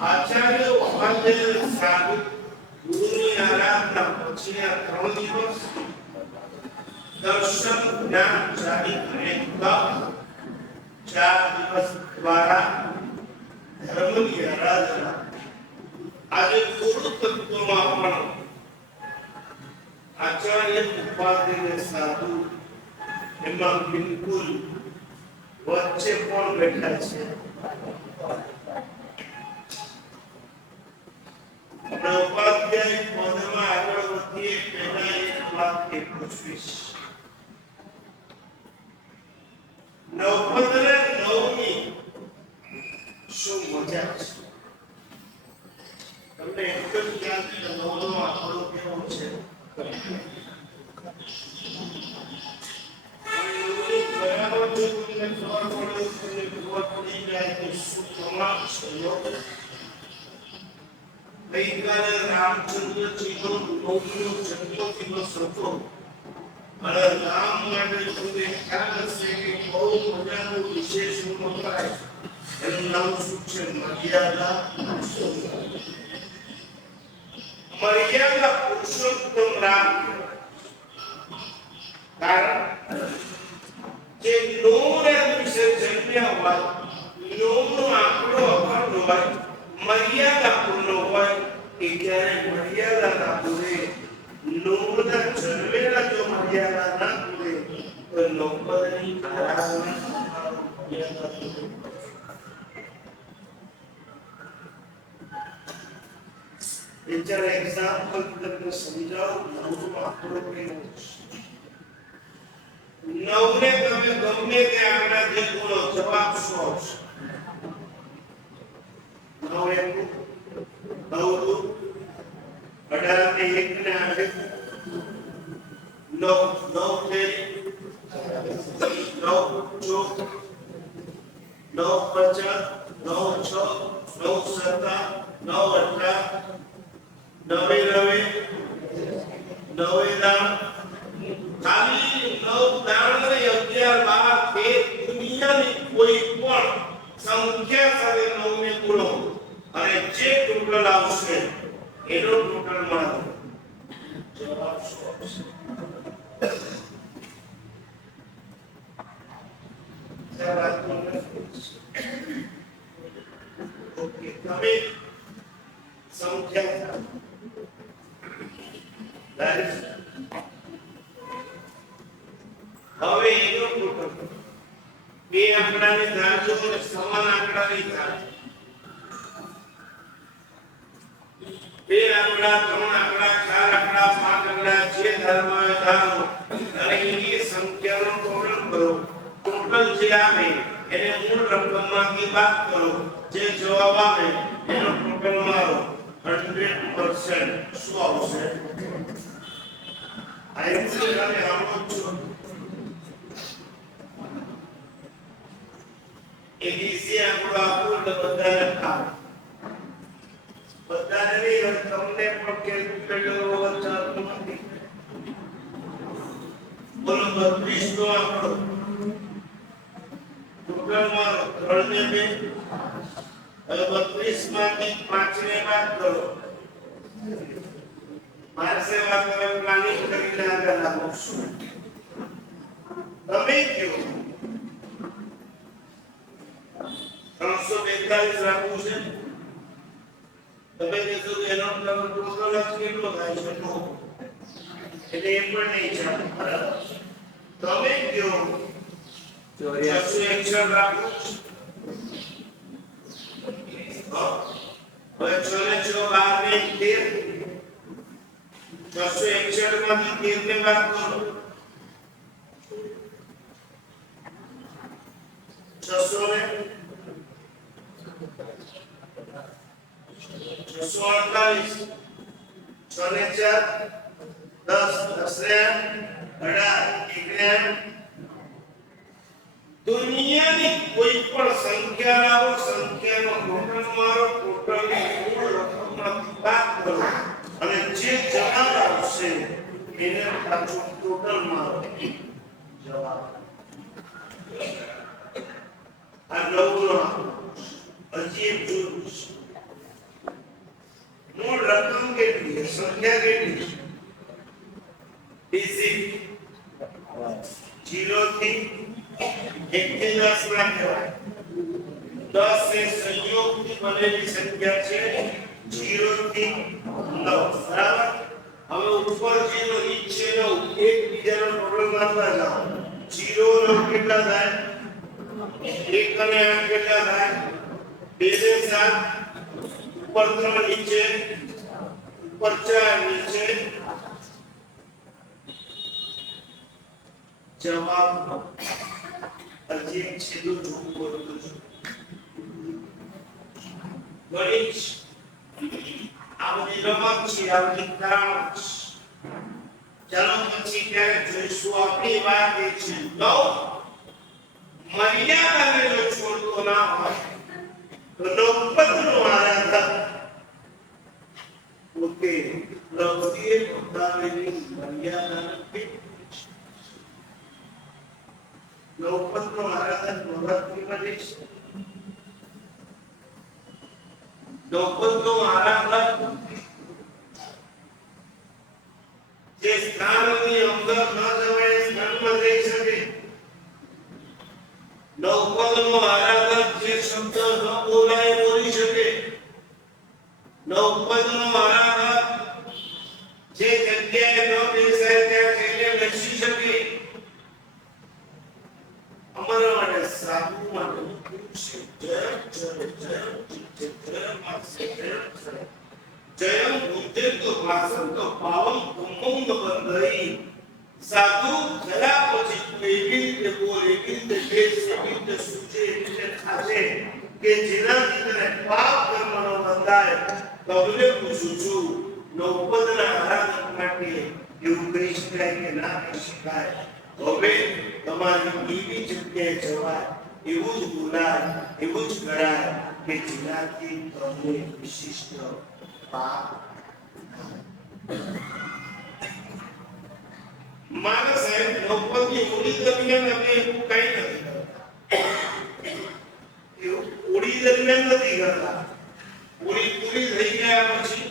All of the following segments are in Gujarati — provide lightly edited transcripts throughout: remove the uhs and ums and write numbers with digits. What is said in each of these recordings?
આચાર્ય વહાદેવ સાધુ ગુરુની આરાધના પછી 3 દિવસ દર્શન જ્ઞાન ચારિત્ર્ય તપ 4 દિવસ દ્વારા ધર્મની આરાધના આજે ગુરુ તત્વમાં પણ આચાર્ય ઉપાધ્યાય સાધુ એમાં બિલકુલ વચ્ચે પણ બેઠા છે ઉપાધ્યાય પદમાં આગળ વધીએ પહેલા એક વાત એ પૂછવીશ નવપદને નવમી શું મજા છે તમને એકદમ યાદ છે નવનો આંકડો કેવો છે ગઈકાલે રામચંદ્રજીનો નવમો જન્મ દિવસ હતો અને રામ માટે તમને ખ્યાલ હશે કે બહુ મજાનું વિશેષ કરાય એનું નામ શું છે મર્યાદા પુરુષોત્તમ રામ કારણ જે નૂર વિશે જન્મ્યા હોય નૂરનો આંકડો અખંડ હોય મર્યાદા પૂર્ણ હોય એ ક્યારે મર્યાદા ના પૂરે નૂરના જન્મેલા જો મર્યાદા ના પૂરે તો નૌપદની આરાધના મર્યાદા પૂરે વિચાર એક્ઝામ્પલ તમને સમજાવું નવનો આંકડો કેવો નવને તમે ગમે તે આંકડાથી બોલો જવાબ શું આવશે નવ એક નવ 18 ને 1 ને 8 નવ નવ ને 9 ચોક 9 50 9 6 9 7 9 18 નવે દાણ ખાલી 9 દાણ ને 11 12 દુનિયાની કોઈ પણ સંખ્યા સાથે 9 ને ગુણો અને જે ટોટલ આવશે એનો ટોટલ માં જવાબ શું આવશે? ઓકે, તમે સંખ્યા હવે એનો ટોટલ બે આંકડાની ધારજો અને સમાન આંકડાની ધારજો. બે આંકડા, ત્રણ આંકડા, ચાર આંકડા, પાંચ આંકડા જે ધારવામાં ધારો અને એની સંખ્યાનો ટોટલ કરો. ટોટલ જે આવે એને મૂળ રકમમાંથી બાદ કરો. જે જવાબ આવે એનો ટોટલ મારો 100% શું આવશે? આઈએમસી અને આવો છો એબીસી આંકડો આપો તો બધાને ખાવ. બધાને નહીં, તમને પણ કેલ્ક્યુલેટર વગર ચાલતું નથી. બોલો 32 નો આંકડો ટોટલ મારો 3 ને 2. હવે 32 માંથી 5 ને બાદ કરો. મારે વાત કરે પ્લાનિંગ કરીને આગળ આપશું. તમે કયો 342 રાખવું છે. તમે કહેશો કે એનો ટોટલ કેટલો થાય છે? એટલે એ પણ નહીં ચાલે. બરાબર, તમે કયો 461 રાખવું. હવે 6 ને 6 12 ને 13. 461 માંથી 13 ને બાદ કરો. 648 6 ને 4 10 10 ને 18 દુનિયાની કોઈ પણ સંખ્યા લાવો, સંખ્યાનો ટોટલ મારો, ટોટલની મૂળ રકમમાંથી બાદ કરો અને જે જવાબ આવશે એને પાછું ટોટલ મારો. જવાબ આ 9 નો હજી એક જોયું છે. મૂળ રકમ કેટલી છે? સંખ્યા કેટલી છે? બેઝિક 0 થી 1 થી 10 ના કહેવાય. 10 એ સંયોગથી બનેલી સંખ્યા છે 0 થી 9. બરાબર, હવે ઉપર 0 નીચે 9 એકબીજાનો ટોટલ મારવા જાઓ. 0 9 કેટલા થાય? 1 અને 8 કેટલા થાય? 2 ને 7. ઉપર 3 નીચે, ઉપર 4 નીચે. જવાબ હજી એક છેલ્લું જોવું પડતું છે. ગણિત આ બધી રમત છે, આ બધી કારણો છે. ચાલો પછી ક્યારેક જોઈશું. આપણી વાત એ છે 9 મર્યાદાને જો છોડતો ના હોય તો 90 નો આધાર ઓકે પ્રવૃત્તિએ પોતાની મર્યાદા નથી. 90 નો આધાર પ્રવૃત્તિમાં છે. 90 નો આધાર જે સ્થાનની અંદર ન જવાય સ્થાનમાં જઈ શકે. 90 નો આધાર જે શબ્દ ન બોલાય બોલી શકે. 90 નો આધાર જે જગ્યાએ ન બેસાય ત્યાં જઈને બેસી શકે. અમારા માટે સાધુ માટે જયમ બુદ્ધે તો ભાષણ તો પાવન કુંભ બંધઈ. સાધુ થયા પછી એવી રીતે બોલે, એવી રીતે બેસે, એવી રીતે સૂચે, એવી રીતે ખાશે કે જેનાથી તને પાપ કર્મનો બંધાય. તમને પૂછું છું 90 ના આરાધક માટે એવું કહી શકાય કે ના કહી શકાય? હવે તમારી એવી જગ્યાએ જવાય, એવું જ બોલાય, એવું જ કરાય કે જેનાથી તમને વિશિષ્ટ પાપ. મારા સાહેબ 90 ની હોળી દરમિયાન અમે એવું કઈ નથી કરતા. હોળી દરમિયાન નથી કરતા. હોળી પૂરી થઈ ગયા પછી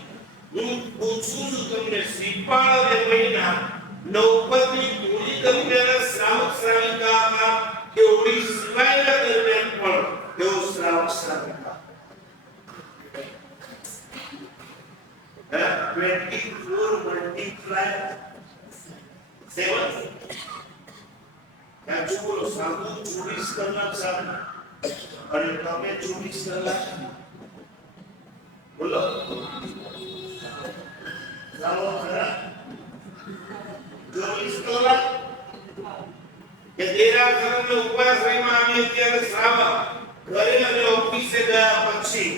હું પૂછું છું તમને શ્રીપાળ નૌપદની પૂરી કરીને શ્રાવક શ્રાવિકા કેવડી સિવાયના દરમિયાન પણ તેઓ શ્રાવક શ્રાવિકા 24 multiply 7 क्या बोलो साधु 24 कलाक साधु અને તમે 24 કલાક બોલો ચાલો ખરા 24 કલાક કે તેરા ઘરનો ઉપવાસ રહીમાં આવી ત્યારે શ્રાવક ઘરે અને ઓફિસે ગયા પછી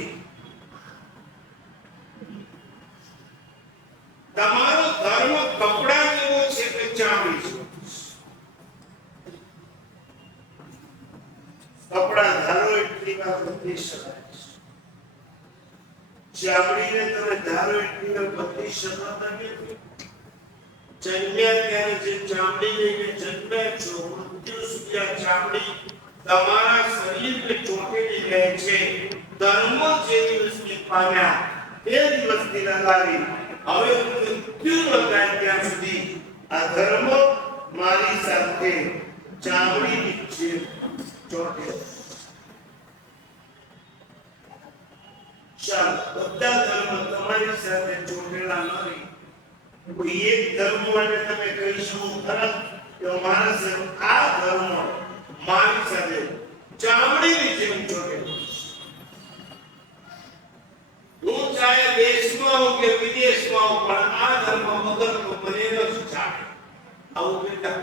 તમારો ધર્મ કપડા જેવો છે કે ચામડી છે કપડા ધારો એટલી વાર બદલી શકાય ચામડીને તમે ધારો એટલી વાર બદલી શકતા નથી જન્મ્યા ત્યારે જે ચામડી લઈને જન્મ્યા છો મૃત્યુ સુધી આ ચામડી તમારા શરીરને ચોંટેલી રહે છે ધર્મ જે દિવસથી પામ્યા તે દિવસથી લગાવી હવે મૃત્યુ લગાય ત્યાં સુધી આ ધર્મ મારી સાથે ચામડી નીચે ચોટે ચાલ બધા ધર્મ તમારી સાથે જોડેલા નથી કોઈ એક ધર્મ માટે તમે કહી શકો ખરા કે મારા સાથે આ ધર્મ મારી સાથે ચામડીની જેમ જોડેલો હું ચાહે દેશમાં હો કે વિદેશમાં હો પણ આ ધર્મ વગરનો મને નથી ચાલે આવું બેટા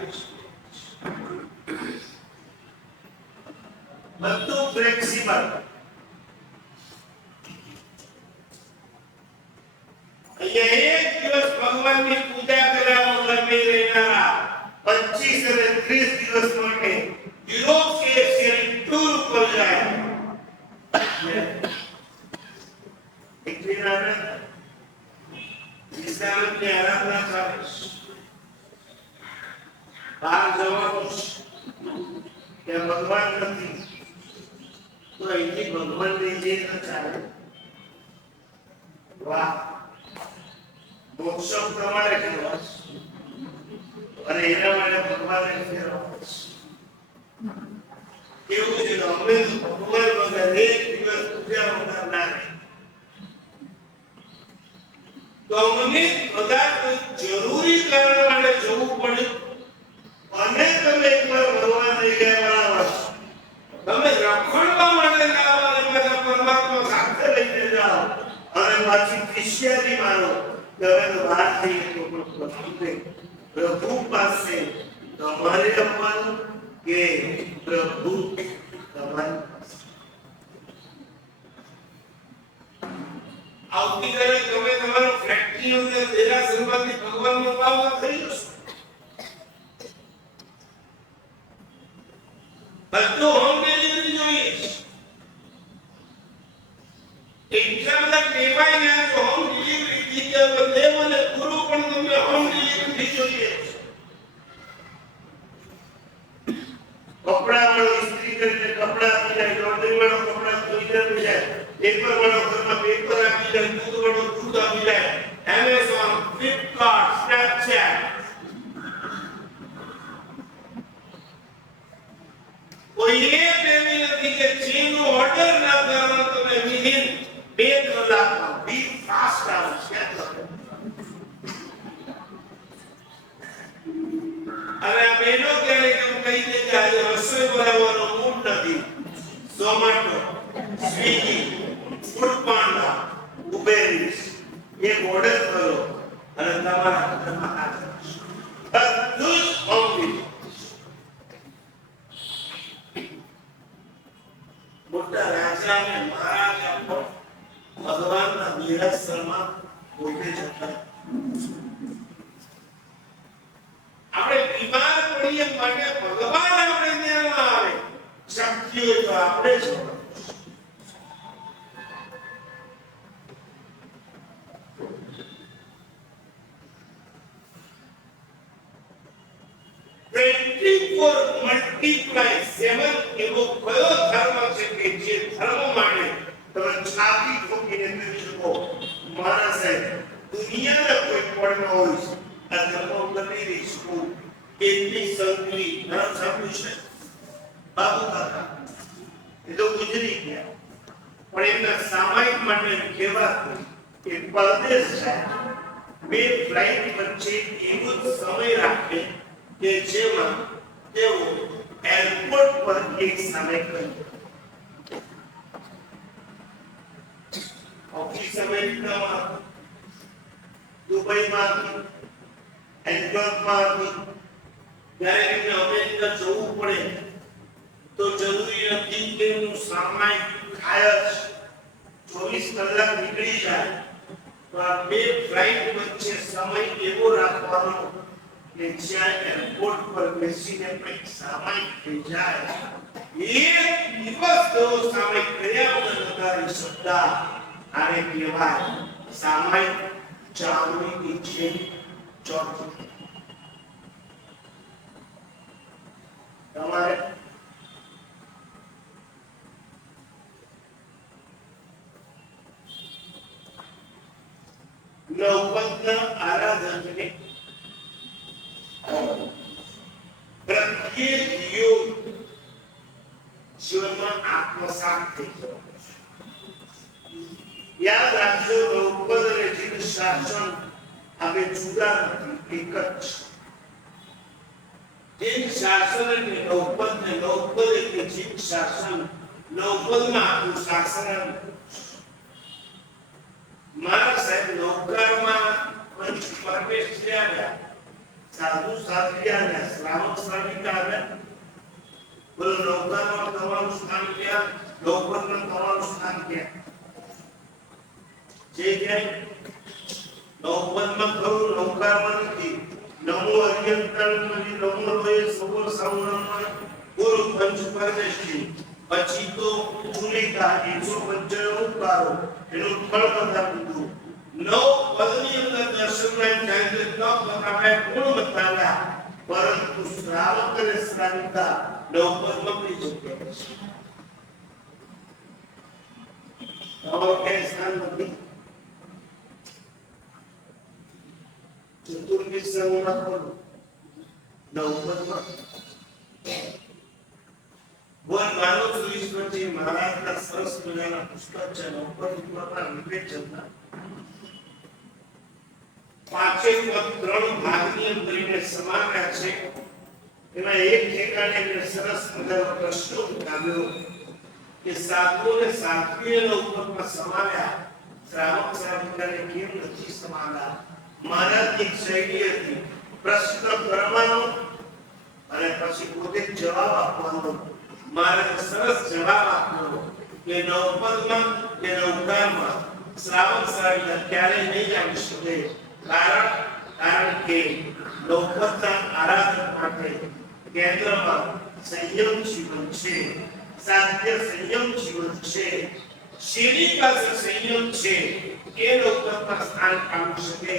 બધું ફ્લેક્સિબલ અહીંયા એક દિવસ ભગવાનની પૂજા કર્યા વગર નહીં રહેનારા 25 અને 30 દિવસ માટે યુરોપ કે એશિયાની ટૂર પર જાય એકવીના ઇસ્લામની આરાધના ચાલે બહાર જવાનું કે ભગવાન નથી તો અહીંથી ભગવાનની જે ન ચાલે વાહ મોક્ષ પ્રમાણે કરવા અને એના માટે ભગવાનને ફેરવવા કેવું છે અમે ભગવાન વગર એક દિવસ પૂજા વગર ના રહે તો અમને કદાચ જરૂરી કારણ માટે જવું પડે અને તમે એકવાર ભગવાન થઈ ગયા બરાબર તમે રખડવા માટે જાઓ અને બધા પરમાત્મા સાથે લઈને જાઓ અને પાછી ક્રિશ્ચિયાની માનો તમે તો બહાર થઈ પ્રભુ પાસે તમારે આપવાનું કે પ્રભુ તમારે આવતીકાલે તમે તમારો ફેક્ટરી અંદર તેરા સંબંધી ભગવાનનો ભાવ થઈ જશે બધું હોમ ડિલિવરી જોઈએ એટલા બધા ટેવાઈ ગયા છો હોમ ડિલિવરી થી કે દેવ અને ગુરુ પણ તમને હોમ ડિલિવરી જોઈએ કપડા વાળો ઇસ્ત્રી કરીને કપડા આપી જાય લોન્ડ્રી વાળો કપડા ધોઈને આપી જાય પેપર વાળો ઘરમાં પેપર આપી જાય દૂધ વાળો દૂધ આપી જાય એમેઝોન ફ્લિપકાર્ટ સ્નેપચેટ કોઈ એક એવી નથી કે જેનો ઓર્ડર ના કરો તમે વિધિન 2 કલાકમાં બી ફાસ્ટ આવશે અને આ બેનો ક્યારે કેમ કહી દે કે આજે રસોઈ બનાવવાનો મૂડ નથી Zomato Swiggy foodpanda Uber Eats એક ઓર્ડર કરો અને તમારા ઘરમાં આ બધું જ હોમ મોટા રાજા અને મહારાજા પણ ભગવાનના નિરાશ્રમમાં પોતે જતા આપણે બીમાર પડીએ માટે ભગવાન આપણે ત્યાં આવે શક્તિ હોય તો આપણે જ 24 multiply 7 એવો કયો ધર્મ છે કે જે ધર્મ માટે તમે છાતી ઠોકીને કહી શકો મારા સાહેબ દુનિયાના કોઈ પણ હોય આ ધર્મ બની કરી શકું એટલી સંકલી ન સાંભળ્યું છે બાબુ કાકા એ તો ગુજરી ગયા પણ એમના સામાયિક માટે કહેવાતું કે પરદેશ જાય બે ફ્લાઇટ વચ્ચે એવો સમય રાખે કે જેમાં તેઓ એરપોર્ટ પર એક સમય કરે ઓફિસ અમેરિકામાં દુબઈમાં હેન્ડબર્ગમાં જ્યારે એમને અમેરિકા જવું પડે તો જરૂરી નથી કે એનું સામાયિક થાય જ 24 કલાક નીકળી જાય તો આ બે ફ્લાઇટ વચ્ચે સમય એવો રાખવાનો કે જ્યાં એરપોર્ટ પર બેસીને કંઈક સામાયિક થઈ જાય એક દિવસ તેઓ સામાયિક કર્યા વગર નકારી શકતા આને કહેવાય સામાયિક ચામડીની છે ચોથી તમારે નવપદના આરાધકને પ્રત્યેક યોગ જીવનમાં આત્મસાત થઈ જવાનો યાદ રાખજો નવપદ અને જીવ શાસન હવે જુદા નથી એક જ જીવ શાસન એટલે નવપદ ને નવપદ એટલે જીવ શાસન નવપદમાં આપણું શાસન મારા સાહેબ નૌકામાં પંચ પરમેશ થયા સાધુ સાધ્યા શ્રાવક શ્રાવિકા આવ્યા બોલો નૌકામાં તમારું સ્થાન ક્યાં નૌપદમાં તમારું સ્થાન ક્યાં જે ક્યાંય નૌપદમાં ખરું નૌકામાં નથી નમો અર્યંતરમની નમો લોય સૌર સૌરમાં ગુરુ પંચ પરમેશજી પછી તો ચુનિકા 155 ઉકારો એનું ફળ બતા દીધું નવ પદની અંદર દર્શનમાં જાય ન બતાવે ગુણ બતાવ્યા પરંતુ શ્રાવક અને શ્રાવિકા નવ પદમાં પડી જગ્યા છે હવે કે સ્થાન નથી ચતુર્વિધ સંગમાં ખરું નવ પદમાં બોલ માનો સુરેશજી મહારાજના સરસ મજાના પુસ્તક છે નવપદમાં વિવેચનના પાંચે પદ ત્રણ ભાગની અંદર એને સમાવ્યા છે એમાં એક ઠેકાણે એને સરસ મજાનો પ્રશ્ન ઉઠાવ્યો કે સાધુ ને સાધ્વીય નવપદમાં સમાવ્યા શ્રાવક શ્રાવિકાને કેમ નથી સમાવ્યા મહારાજની શૈલી હતી પ્રશ્ન કરવાનો અને પછી પોતે જવાબ આપવાનો મારે સરસ જવાબ આપ્યો કે નવપદમાં કે નવકારમાં શ્રાવક શ્રાવિકા ક્યારે નહીં આવી શકે કારણ કે નવપદના આરાધક માટે કેન્દ્રમાં સંયમ જીવન છે સાધ્ય સંયમ જીવન છે શીરી પાસે સંયમ છે એ નવપદમાં સ્થાન પામી શકે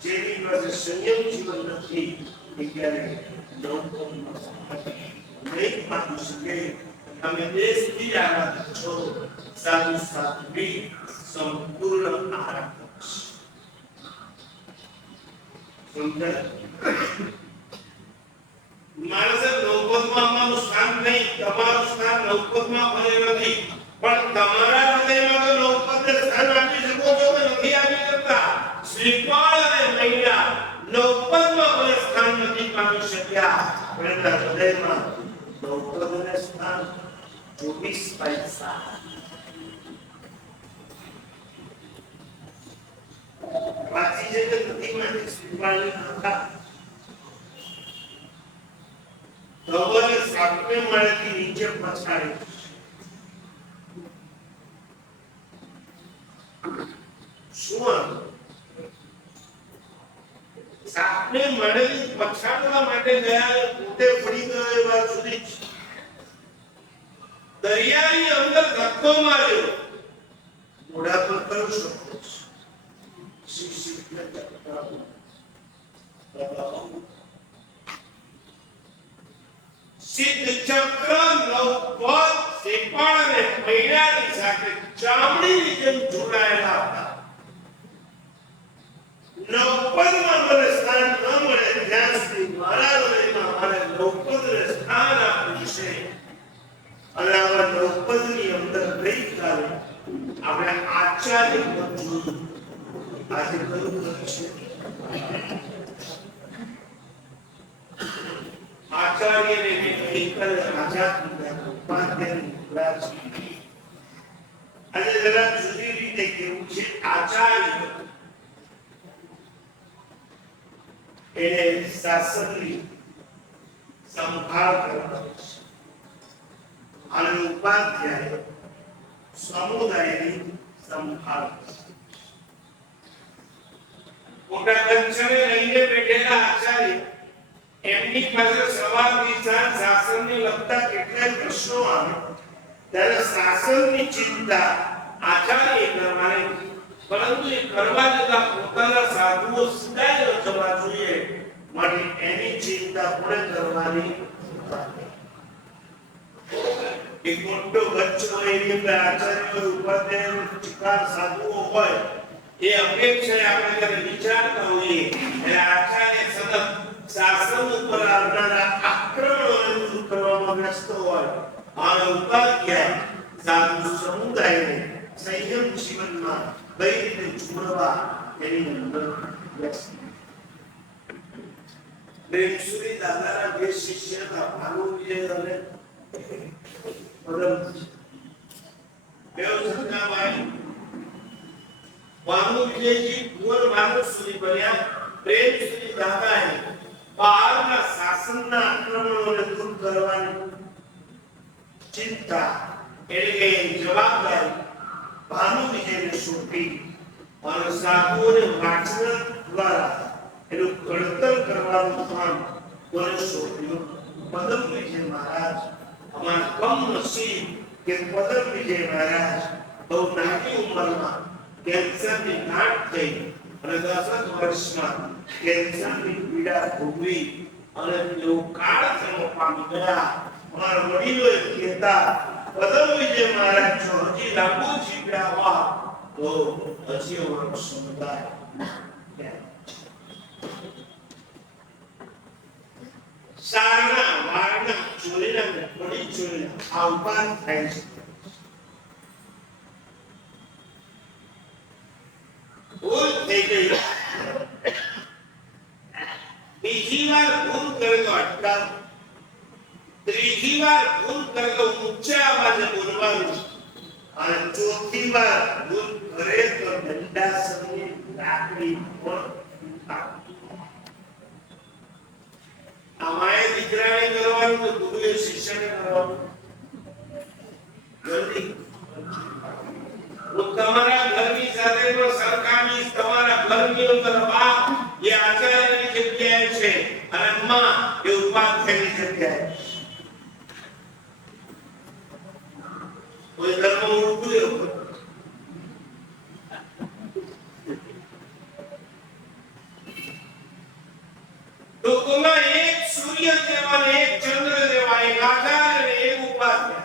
જેની પાસે સંયમ જીવન નથી એ ક્યારે નવપદમાં નહીં પામી શકે તમે દેશથી આરાધક છો સાધુ સાધ્વી સંપૂર્ણ આરાધક માણસે નવપદમાં અમારું સ્થાન નહીં તમારું સ્થાન નવપદમાં ભલે નથી પણ તમારા હૃદયમાં તો નવપદને સ્થાન આપી શકો છો કે નથી આપી શકતા શ્રીપાળ અને મહિલા નવપદમાં ભલે સ્થાન નથી પામી શક્યા પણ એમના હૃદયમાં નવપદને સ્થાન 24 પૈસા વાંચી જે નથી માટે શ્રીપાળને હતા ધવલે સાપને મળેથી નીચે પછાડી શું સાપને મળેલી પછાડવા માટે ગયા પોતે પડી ગયો એ વાત સુધી દરિયાની અંદર ધક્કો માર્યો ઘોડા પર કયો શકો સિદ્ધ ચક્ર નવપદ શ્રીપાળ અને મહિલાની સાથે ચામડીની જેમ જોડાયેલા હતા નવપદમાં મને સ્થાન ન મળે ત્યાં આજે કયું છે આચાર્યને એકલ આઝાદ ઉપાધ્યાય રાજ આજે જરા જુદી રીતે કેવું છે આચાર્ય એને શાસનની સંભાળ કરવાની છે અને ઉપાધ્યાય સમુદાયની સંભાળ મોટા દંશને લઈને બેઠેલા આચાર્ય એમની પાસે સવારથી સાંજ શાસનને લગતા કેટલાય પ્રશ્નો આવે ત્યારે શાસનની ચિંતા આચાર્ય કરવાની પરંતુ એ કરવા જતા પોતાના સાધુઓ સિધાય ન થવા જોઈએ માટે એની ચિંતા કોણે કરવાની એક મોટો બચ્ચો એની અંદર આચાર્ય ઉપાધ્યાય ચિકાર સાધુઓ હોય એ અપેક્ષા આપણે જ્યારે વિચારતા હોઈએ એટલે આચાર્ય સતત શાસન ઉપર આવનારા આક્રમણોને દૂર કરવામાં વ્યસ્ત હોય અને ઉપાધ્યાય સાધુ સમુદાયને સંયમ જીવનમાં કઈ રીતે જોડવા એની અંદર વ્યસ્ત પ્રેમસુરી દાદાના બે શિષ્ય હતા ભાનુ વિજય અને ભાનુ વિજયજી ભુવન માનસુરી બન્યા પ્રેમસુરી દાદાએ બહારના શાસનના આક્રમણોને દૂર કરવાની ચિંતા એટલે જવાબદારી ભાનુ વિજયને સોંપી અને સાધુઓને વાંચન દ્વારા એનું ઘડતર કરવાનું કામ કોને સોંપ્યું પદમ વિજય મહારાજ અમારા કમ નસીબ કે પદમ વિજય મહારાજ બહુ નાની ઉંમરમાં કેન્સરની ગાંઠ થઈ અને 10 વર્ષમાં કેન્સરની પીડા ભોગવી અને તેઓ કાળક્રમ પામી ગયા અમારા વડીલોએ કહેતા પદમ વિજય મહારાજ જો હજી લાંબુ જીવ્યા હોત તો હજી અમારો સમુદાય સારના વારના ચોરીના બડી ચોરીના આ ઉપાન થાય છે ભૂલ થઈ ગઈ બીજી વાર ભૂલ કરે તો અટકાવ ત્રીજી વાર ભૂલ કરે તો ઊંચા અવાજે બોલવાનું અને ચોથી વાર ભૂલ કરે તો દંડાસનની લાકડી પણ અમાય દીકરાને કરવાનું તો ગુરુએ શિષ્યને કરવાનું જલ્દી તમારા ઘરની સાથે પણ સરખામણી તમારા ઘરની અંદર બાપ એ આચાર્યની જગ્યાએ છે અને માં એ ઉપાધ્યાયની જગ્યાએ કોઈ ધર્મ ઉભું તો કોના એક સૂર્ય દેવા એક ચંદ્ર દેવા એક આચાર્ય અને એક ઉપાધ્યાય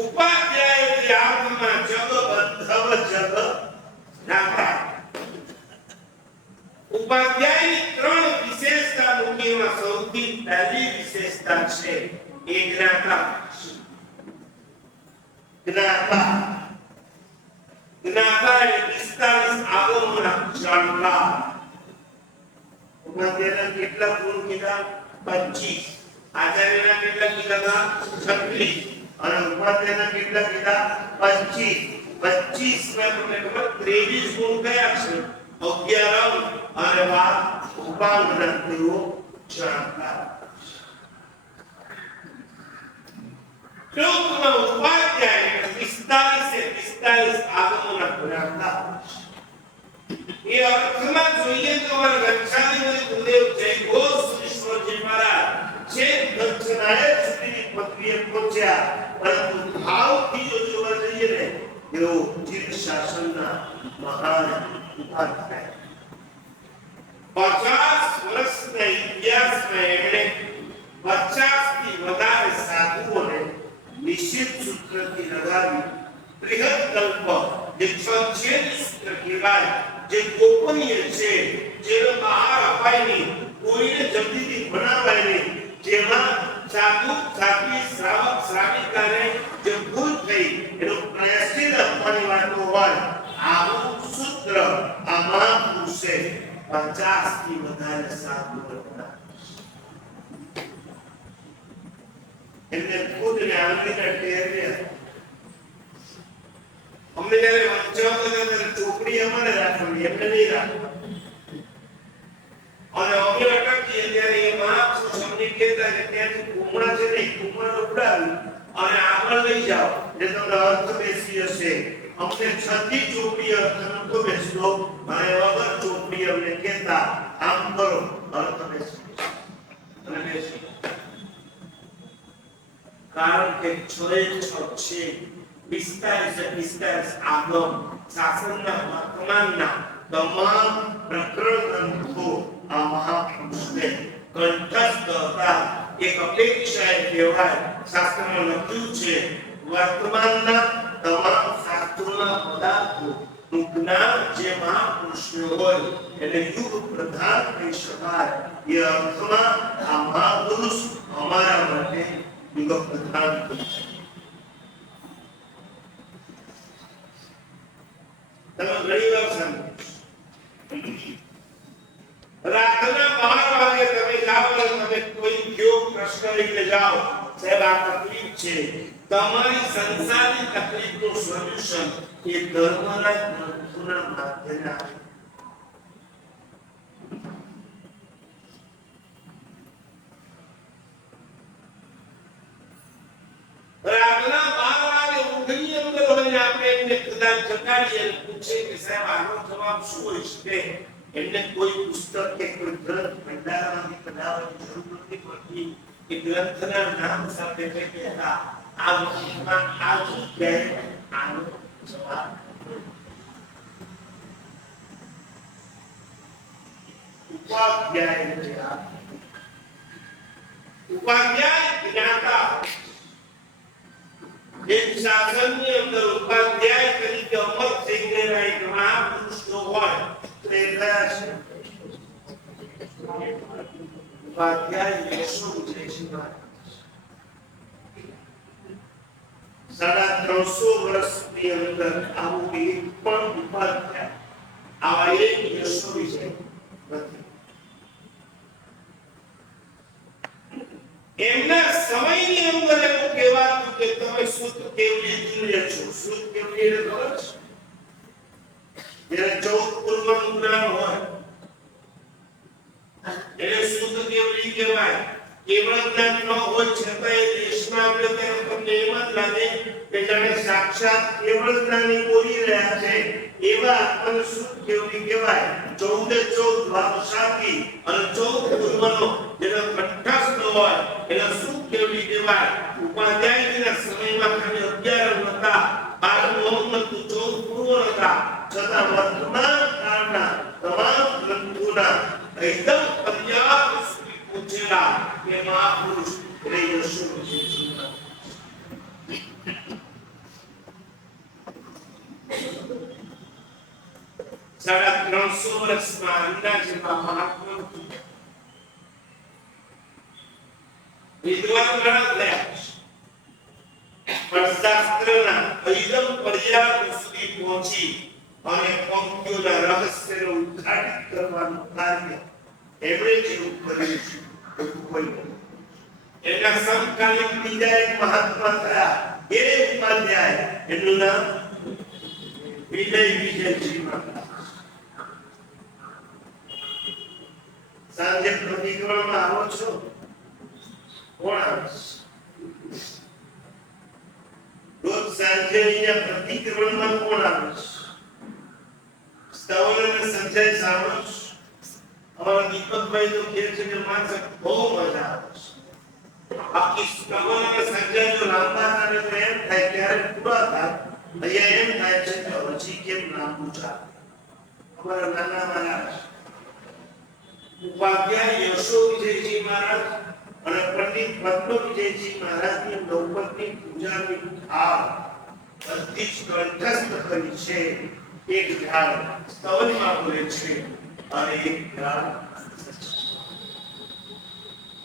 ઉપાધ્યાય આત્મા જગ બંધવ જગ નાથા ઉપાધ્યાયની ત્રણ વિશેષતા મૂકીમાં સૌથી પહેલી વિશેષતા છે એક જ્ઞાતા જ્ઞાતા જ્ઞાતા એટલે 45 આગમના જાણતા ઉપાધ્યાયના કેટલા ગુણ કીધા 25 આચાર્યના કેટલા કીધા 36 અને ઉપાધ્યાયના કેટલા કીધા 25 માં તમને ખબર 23 ગુણ કયા છે 11 અને 12 ઉપાંગના તેઓ જાણતા ટૂંકમાં ઉપાધ્યાય 45 આગમોના જાણતા એ અર્થમાં જોઈએ તો ગચ્છામિ ગુરુદેવ જય ઘોષ ઈશ્વરજી મહારાજ જે દક્ષિણાએ સુધીની પદવીએ પહોંચ્યા પરંતુ ભાવથી જો જોવા જઈએ ને તેઓ ચીર શાસનના મહાન ઉપાધ્યાય 50 વર્ષના ઇતિહાસમાં એમણે 50 થી વધારે સાધુઓને નિશ્ચિત સૂત્રથી લગાવી બૃહદ કલ્પ જે સંક્ષેપ સૂત્ર કહેવાય જે ગોપનીય છે જેનો બહાર અપાય નહીં કોઈને જલ્દીથી બનાવાય નહીં જેમાં સાધુ સાધ્વી શ્રાવક શ્રાવિકાને જે ભૂલ થઈ એનો પ્રાયશ્ચિત આપવાની વાતો હોય 50 થી વધારે સાધુ હતા. એમને ખુદને આંગળીના ટેરવે અમને જ્યારે વંચાવતો ત્યારે ચોપડી અમારે રાખવાની, એમને નહીં રાખવાની. અને અમે અટકીએ ત્યારે એ મહાપુરુષ અમને કહેતા કે ત્યાંથી કુમળા છે ને કુમળા ઉડાવી અને આગળ લઈ જાઓ, જે તમને અર્થ બેસી હશે. અમને છઠ્ઠી ચોપડી અર્થ નતો બેસતો અને વગર ચોપડી અમને કહેતા આમ કરો અર્થ બેસી અને બેસી. કારણ કે 6 છે 45 આગમ શાસનના વર્તમાનના તમામ પ્રકરણ ગ્રંથો આ મહાપુરુષને કંઠસ્થ હતા. એક અપેક્ષા કહેવાય શાસ્ત્રમાં લખ્યું છે વર્તમાનના તમામ શાસ્ત્રોના પદાર્થો નું જ્ઞાન જે મહાપુરુષને હોય એને યુગ પ્રધાન કહી શકાય. એ અર્થમાં આ મહાપુરુષ અમારા માટે યુગ પ્રધાન છે. તમે ઘણી વાર સાંભળ્યું રાતના 12 વાગે તમે જાઓ અને તમે કોઈ કયો પ્રશ્ન લઈને જાઓ, સાહેબ આ તકલીફ છે, તમારી સંસારની તકલીફનું સોલ્યુશન એ ધર્મના ગ્રંથોના માધ્યમથી આવે. રાતના 12 વાગે ઊંઘની અંદર હોય આપણે એમને કદાચ જગાડીએ અને પૂછે કે સાહેબ આનો જવાબ શું હોય છે, એમને કોઈ પુસ્તક કે કોઈ ગ્રંથ ભંડારમાંથી કઢાવવાની જરૂર નથી પડતી. એ ગ્રંથના નામ સાથે કહેતા આ વખતમાં આ જગ્યાએ આનો જવાબ ઉપાધ્યાય છે. ઉપાધ્યાય જ્ઞાતા એક શાસનની અંદર ઉપાધ્યાય તરીકે અમર થઈ ગયેલા એક મહાપુરુષ જો હોય તો એ કયા છે? ઉપાધ્યાય યશો વિજયજી મહારાજ 350 વર્ષની અંદર આવું એક પણ ઉપાધ્યાય આવા એક યશો વિજય નથી. એમના સમયની અંદર એવું કહેવાતું કે તમે શુદ્ધ કેવલી દિવ્ય છો. શુદ્ધ કેવલી એટલે ખબર છે? જ્યારે 14 પૂર્વનું જ્ઞાન હોય એટલે શુદ્ધ કેવલી કહેવાય. કેવળ જ્ઞાન ન હોય છતાં એ દેશમાં આપણે ત્યારે તમને એમ જ લાગે કે જાણે સાક્ષાત કેવળ જ્ઞાની બોલી રહ્યા છે. એવા આપણને શુદ્ધ કેવલી કહેવાય. 14 દ્વાદશાથી અને 14 પૂર્વનો જેનો કંઠસ્થ હોય એને શુદ્ધ કેવલી કહેવાય. ઉપાધ્યાયના સમયમાં ખાલી 11 હતા, 12 નહોતું, 14 પૂર્વ હતા, છતાં વર્તમાન કાળના તમામ ગ્રંથોના એકદમ પર્યાપ્ત સુધી પહોંચેલા કે મહાપુરુષ એટલે યશો વિજયજી મહારાજ. 350 વર્ષમાં અંદાજેમાં મહાત્મા વિદ્વાન ઘણા થયા પણ શાસ્ત્રના એકદમ પર્યાપ્ત સુધી પહોંચી અને પંક્તિઓના રહસ્યને ઉદ્ઘાટિત કરવાનું કાર્ય એમણે જેવું કર્યું છે એવું કોઈ નથી. એના સમકાલીન બીજા એક મહાત્મા થયા એ ઉપાધ્યાય, એનું નામ વિજય વિજયજી મહારાજ. સાંજે પ્રતિક્રમણમાં આવો છો? કોણ આવે છે? રોજ સાંજે અહીંયા પ્રતિક્રમણમાં કોણ આવે છે? સ્તવન અને સંજય સાંભળો છો? અમારા દીપકભાઈ તો કહે છે કે માણસ બહુ મજા આવે છે. આખી સ્તવન અને સંજય જો લાંબા થાય તો એમ થાય ક્યારે પૂરા થાય. અહીંયા એમ થાય છે કે હજી કેમ લાંબુ ચાલે. અમારા નાના મહારાજ ઉપાધ્યાય યશો વિજયજી મહારાજ અને પંડિત પદ્મ વિજયજી મહારાજની નૌપતની પૂજાની થાળ બધી જ કંઠસ્થ કરી છે. એક ઢાળ સ્તવનમાં બોલે છે અને એક ઢાળ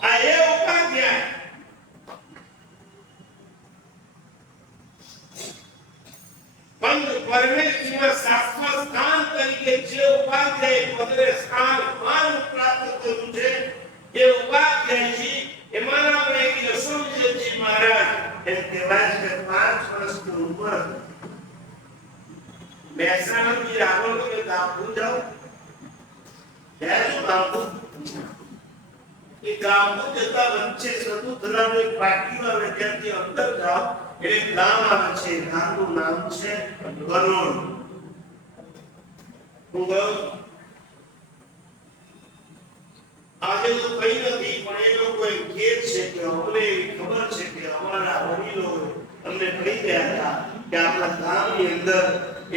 આ એ ઉપાધ્યાય પંચ પરમેશ્વર જીએસટીમાં શાશ્વત સ્થાન તરીકે જે ઉપાધ્યાય પદને સ્થાન માન પ્રાપ્ત કર્યું છે એ ઉપાધ્યાયજી એમાંના આપણે એક યશોવિજયજી મહારાજ એમ કહેવાય છે કે 5 વર્ષની ઉંમર મહેસાણાથી આગળ તો કે ગામડું જાઓ ત્યારે બાપુ એ ગામડું જતા વચ્ચે સદુધરાનો એક પાટીઓ આવે ત્યાંથી અંદર જાઓ એટલે ગામ આવે છે ગામનું નામ છે ગરોડ હું ગયો આજે તો કઈ નથી પણ એ લોકો કહે છે કે અમને ખબર છે કે અમારા વડીલો અમને કહી ગયા હતા કે આપણા ગામની અંદર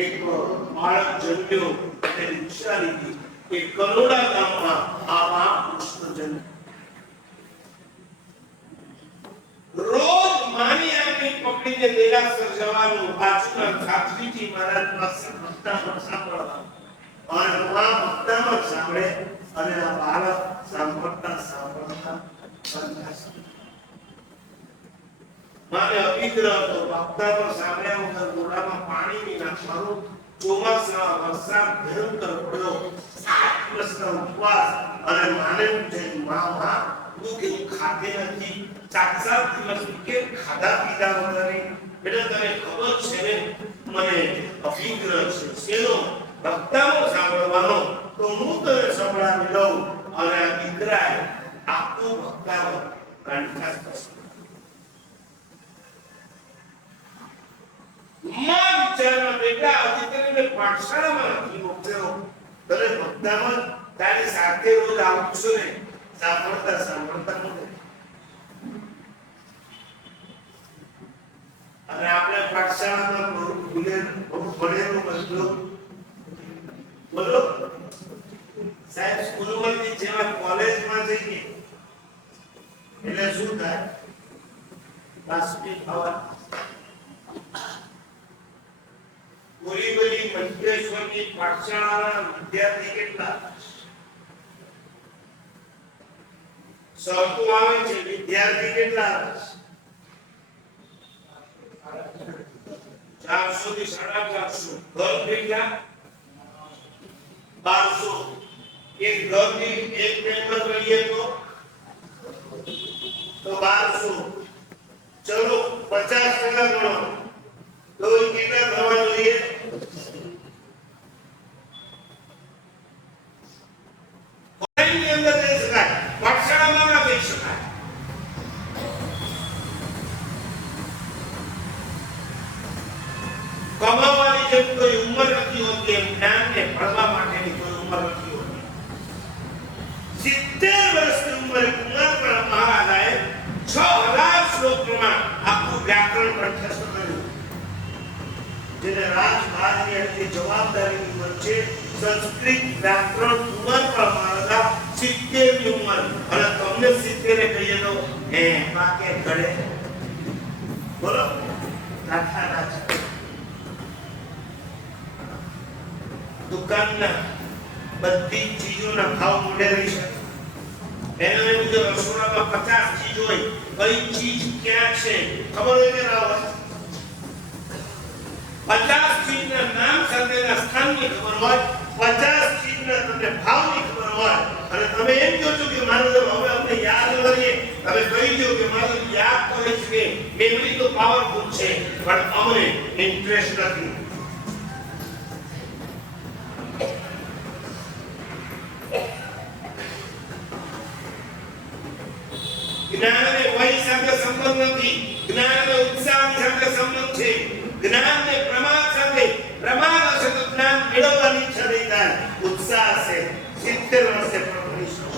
એક બાળક જન્મ્યો અને દીક્ષા લીધી એ કરોડા ગામમાં આ કૃષ્ણ જન્મ રોજ માની આંખી પકડીને દેરાસર જવાનું બાજુના ખાતરીજી મહારાજ પાસે ભક્તામાં સાંભળવાનું અને આ ભક્તામાં સાંભળે અને આ બાળક સાંભળતા માને અભિગ્રહ તો ભક્તામાં સાંભળ્યા વગર ગોળામાં પાણી નહીં નાખવાનું ચોમાસામાં વરસાદ ભયંકર પડ્યો 7 વર્ષનો ઉપવાસ અને માને પૂછે માં તું ખાતે નથી 7 દિવસ કે ખાધા પીધા વગર એટલે તને ખબર છે ને મને અભિગ્રહ છે શેનો ભક્તાનો સાંભળવાનો તો હું તને સંભળાવી લઉં અને આ દીકરાએ આખું ભક્તાનો કંઠસ્થ માં વિચારમાં બેટા હજી તને પાઠશાળામાં નથી મોકલ્યો તને ભક્તામાં તારી સાથે રોજ આવું છું ને સાંભળતા અને આપણે પાઠશાળામાં ભણેલું બધું બોલો સાહેબ સ્કૂલમાંથી જેવા કોલેજમાં જઈએ એટલે શું થાય બાસ્કેટ ખાવા બોલી મંજેશ્વરની પાઠશાળાના વિદ્યાર્થી કેટલા સૌતું આવે છે વિદ્યાર્થી કેટલા 400 થી 450 ઘર કેટલા 1200 એક ઘરની એક મેમ્બર લઈએ તો 1200 ચલો 50 ગણો તો કેટલા થવા જોઈએ કોલેજની અંદર જઈ શકાય પાઠશાળામાં ના જઈ શકાય કમાવાની જે કોઈ ઉંમર નથી હોતી એમ જ્ઞાનને ભણવા માટેની કોઈ ઉંમર નથી હોતી 70 વર્ષની ઉંમરે કુમાર મહારાજાએ 6000 શ્લોકમાં આખું વ્યાકરણ કંઠસ્થ કર્યું જેને રાજભાગની એટલી જવાબદારીની વચ્ચે સંસ્કૃત વ્યાકરણ કુમાર મહારાજા 70 ની ઉંમર અને તમને 70 કહીએ તો હે પાકે ઘડે બોલો રાઠા દુકાનના બધી ચીજોના ભાવ મોઢે રહી શકે એના મુજબ રસોડામાં 50 ચીજ હોય કઈ ચીજ ક્યાં છે ખબર હોય કે ના હોય 50 ચીજના નામ સાથેના સ્થાનની ખબર હોય 50 ચીજના તમને ભાવની ખબર હોય અને તમે એમ કહો છો કે મારો હવે અમને યાદ કરીએ તમે કહી દો કે મારો યાદ કરે છે મેમરી તો પાવરફુલ છે પણ અમને ઇન્ટરેસ્ટ નથી જ્ઞાનને વય સાથે સંબંધ નથી જ્ઞાનને ઉત્સાહ સાથે સંબંધ છે જ્ઞાનને પ્રમાદ સાથે પ્રમાદ હશે તો જ્ઞાન મેળવવાની ઈચ્છા નહીં થાય ઉત્સાહ હશે 70 વર્ષે પણ કરી શકો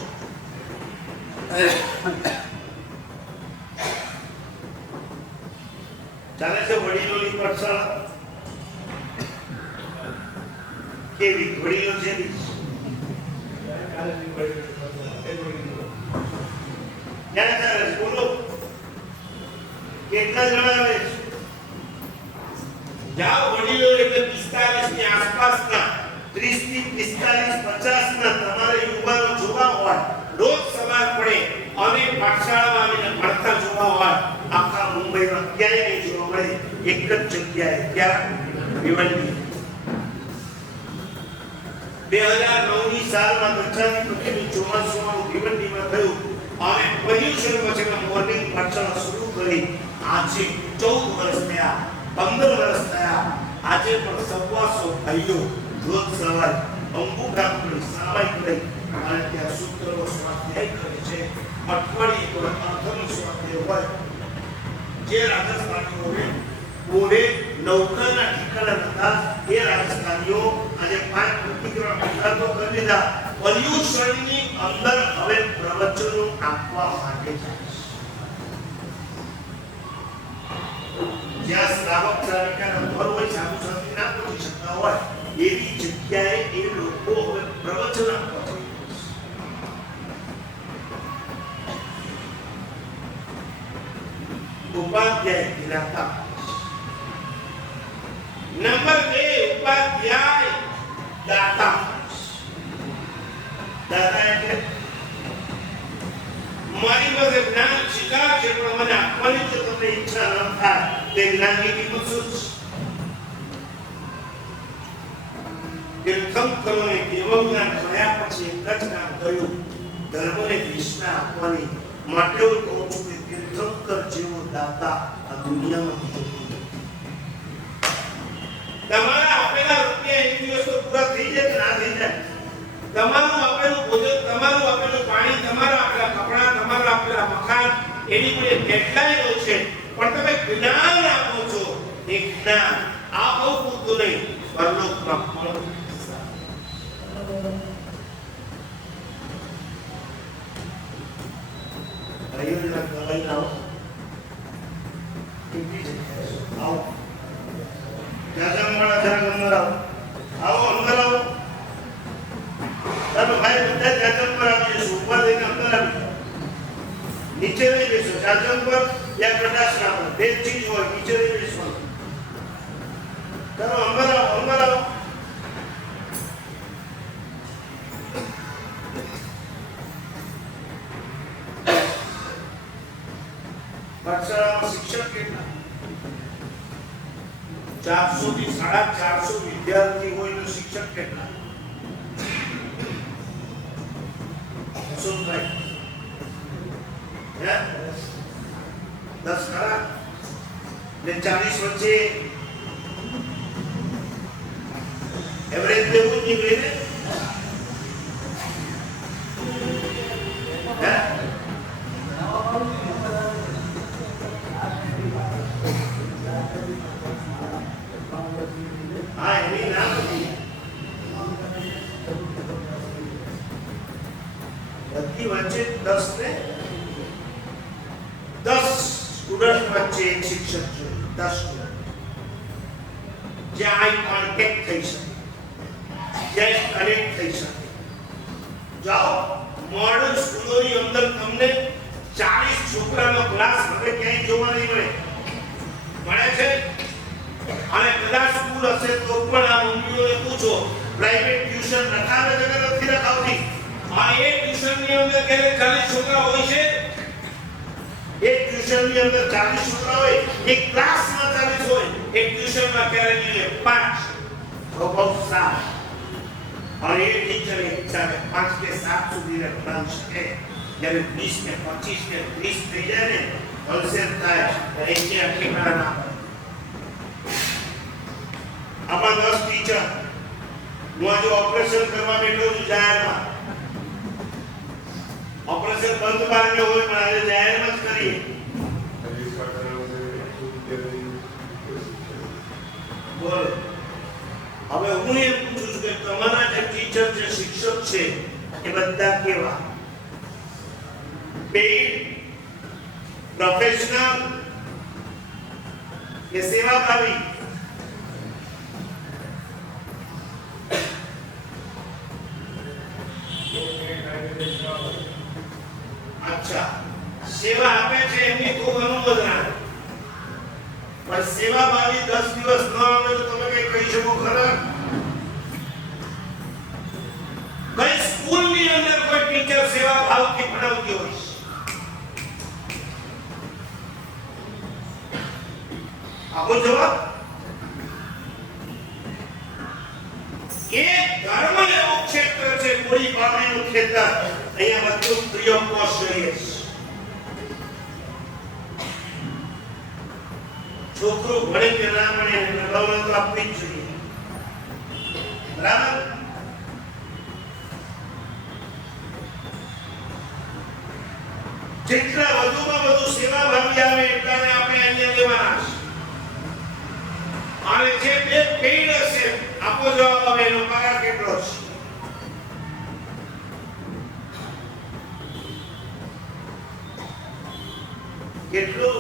ચાલે છે વડીલોની પાઠશાળા કેવી વડીલો છે ક્યાં ચાલે બોલો કેટલા જણા આવે જાઓ વડીલો એટલે 45 ની આસપાસના 30 થી 45 50 ના તમારે યુવાનો જોવા હોય રોજ સવાર પડે અને પાઠશાળામાં આવીને ભણતા જોવા હોય આખા મુંબઈમાં ક્યાંય નહીં જોવા મળે એક જ જગ્યાએ ક્યાં ભિવંડી 2009 ની સાલમાં દક્ષાધિપતિનું ચોમાસાનું ભીવંડીમાં થયું અને પર્યુષણ પછીના મોર્નિંગ પાઠશાળા શરૂ કરી આજે 14 વર્ષ થયા 15 વર્ષ થયા આજે પણ સવાસો ભાઈઓ રોજ સવારે અંગૂઠા પર સામાયિક લઈ અને ત્યાં સૂત્રનો સ્વાધ્યાય કરે છે અઠવાડિયે તો અર્થનો સ્વાધ્યાય હોય જે રાજસ્થાનીઓને પૂરે નૌકાના ઠિકાણા હતા એ રાજસ્થાનીઓ આજે 5 પ્રતિક્રમણ પુસ્તકો કરી લીધા પર્યુષણની અંદર હવે પ્રવચનો આપવા માટે જાય જ્યાં શ્રાવક શ્રાવિકાના ઘર હોય સાધુ સંત ના પહોંચી શકતા હોય એવી જગ્યાએ એ લોકો હવે પ્રવચન આપવા જાય ઉપાધ્યાય દિલાતા નંબર 2 ઉપાધ્યાય દાતા દાતા એટલે મારી પાસે જ્ઞાન શિકાર છે પણ મને આપવાની જો તમને ઈચ્છા ન થાય તે જ્ઞાનની કિંમત શું છે તીર્થંકરોને કેવળ જ્ઞાન થયા પછી એક જ કામ કર્યું ધર્મને દિશા આપવાની માટે હું કહું છું કે તીર્થંકર જેવો દાતા આ દુનિયામાં બીજો તમારા આપેલા રૂપિયા એક દિવસ તો પૂરા થઈ જાય કે ના થઈ જાય તમારું આપેલું ભોજન તમારું આપેલું પાણી તમારા આપેલા કપડાં તમારા આપેલા મકાન એની પણ ડેડલાઈન હોય છે પણ તમે જ્ઞાન આપો છો એ જ્ઞાન આ બહુ પૂરતું નહીં પરલોકમાં પણ ભાઈઓના ગવાઈ લાવો કેટલી જગ્યાએ આવો જાજમવાળા જરા અંદર આવો આવો અંદર આવો તમે ભાઈ બધા જાજમ પર આવી જશો ઉપર લઈને અંદર આવી નીચે નહીં બેસો જાજમ પર યા પ્રકાશ ના પર બે ચીજ હોય નીચે નહીં બેસવાનું ચાલો અંદર આવો અંદર આવો પાઠશાળામાં શિક્ષક કેટલા 400 થી 450 વિદ્યાર્થી હોય તો શિક્ષક કેટલા શું થાય હે 10 ખરા ને 40 વચ્ચે એવરેજ લેવું જ નીકળે ને હે હા એની નામ બધી વચ્ચે 10 ને 10 સ્ટુડન્ટ વચ્ચે એક શિક્ષક જોઈએ 10 સ્ટુડન્ટ જ્યાં આઈ કોન્ટેક્ટ થઈ શકે જ્યાં કનેક્ટ થઈ શકે જાઓ મોડર્ન સ્કૂલોની અંદર તમને 40 છોકરાનો ક્લાસ હવે ક્યાંય જોવા નહીં મળે છે અને કદાચ સ્કૂલ હશે તો પણ આ મમ્મીઓને પૂછો પ્રાઇવેટ ટ્યુશન રખાવે છે કે નથી રખાવતી આ એક ટ્યુશનની અંદર ક્યારે 40 છોકરા હોય છે એક ટ્યુશનની અંદર 40 છોકરા હોય એક ક્લાસમાં 40 હોય એક ટ્યુશનમાં ક્યારે નહીં 5 તો બહુ સારું और एक टीचर एक हिसाब 5 के 7 સુધી ભણાવી શકે જ્યારે 20 ને 25 ને 30 થઈ જાય ને હોલસેલ થાય એટલે આખી ના આમાં 10 ટીચર હું આજે ઓપરેશન કરવા બેઠો છું જાહેરમાં ઓપરેશન બંધ બારને હોય પણ આજે જાહેરમાં જ કરીએ બોલો હવે હું એ પૂછું છું કે તમારા જે ટીચર જે શિક્ષક છે એ બધા કેવા પેઇડ પ્રોફેશનલ કે સેવાભાવી अच्छा सेवा આપે છે એમની ખૂબ અનુમોદના પણ સેવાભાવી 10 દિવસ ન આવે તો તમે કઈ કહી શકો ખરા કઈ સ્કૂલની અંદર કોઈ ટીચર સેવા ભાવથી ભણાવતી હોય આપો જવાબ એ ધર્મ એવો ક્ષેત્ર છે ગોળી બાવળીનું ખેતર, અહીંયા બધું ફ્રી ઓફ કોસ્ટ જોઈએ છે. છોકરો ભણે કે ના ભણે એને સવલત તો આપવી જ જોઈએ. બરાબર? જેટલા વધુમાં વધુ સેવા ભાવી આવે એટલાને આપણે અહીંયા લેવાના છે. અને જે બે પેઈડ હશે આપો જવાબ આવે એનો પગાર કેટલો છે? કેટલો?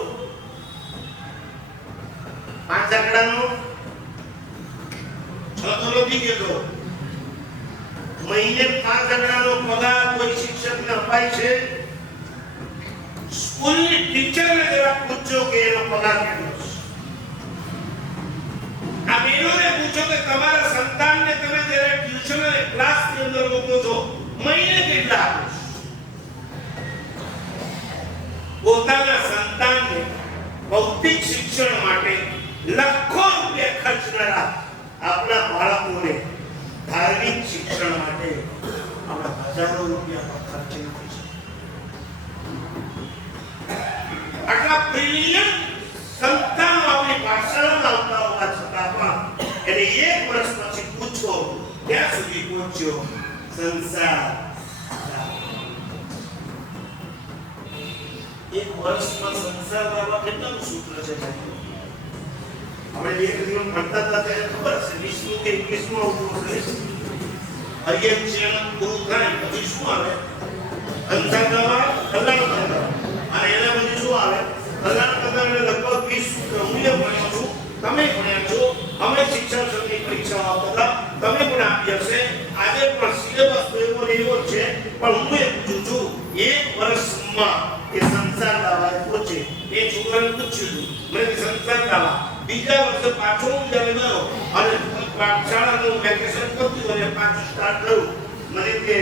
5 આંકડાનો 6 તો નથી કહેતો. મહિને 5 આંકડાનો પગાર કોઈ શિક્ષકને અપાય છે? સ્કૂલની ટીચરને જરા પૂછો કે એનો પગાર કેટલો છે. આ બહેનોને પૂછો કે તમારા સંતાનને તમે જ્યારે ટ્યુશન અને ક્લાસની અંદર મોકલો છો મહિને કેટલા આપો છો? પોતાના સંતાનને ભૌતિક શિક્ષણ માટે લાખો રૂપિયા ખર્ચનારા આપણા બાળકોને ધાર્મિક શિક્ષણ માટે આપણા હજારો રૂપિયા ખર્ચી છે. આટલા બ્રિલિયન્ટ સંતાનો આપણી પાઠશાળામાં આવતા હોવા છતાં પણ એને 1 વર્ષ પછી પૂછો ક્યાં સુધી પહોંચ્યો સંસાર. 1 વર્ષમાં સંસાર લાવવા કેટલાનું સૂત્ર છે? આપણે એક દિવસ ભણતા હતા ત્યારે ખબર છે 20 કે 21 માં પૂરું થશે. હરિયન ચેન પૂરું થાય પછી શું આવે? સંસાર લાવવા કલ્યાણ કરવા. અને એના પછી શું આવે? કલ્યાણ કરવાને લગભગ 20 સૂત્ર હું ભણ્યો છું, તમે ભણ્યા છો, અમે શિક્ષણ સંઘની પરીક્ષાઓ આપતા હતા, તમે પણ આપી હશે. આજે પણ સિલેબસ તો એવો ને એવો છે, પણ હું એ પૂછું છું 1 વર્ષમાં એ સંસાર લાવવા પહોંચે. એ છોકરાને પૂછ્યું મને સંસાર લાવવા બીજા વર્ષે પાછો હું જ્યારે ગયો અને પાઠશાળાનું વેકેશન કરતું અને પાછું સ્ટાર્ટ થયું, મને કે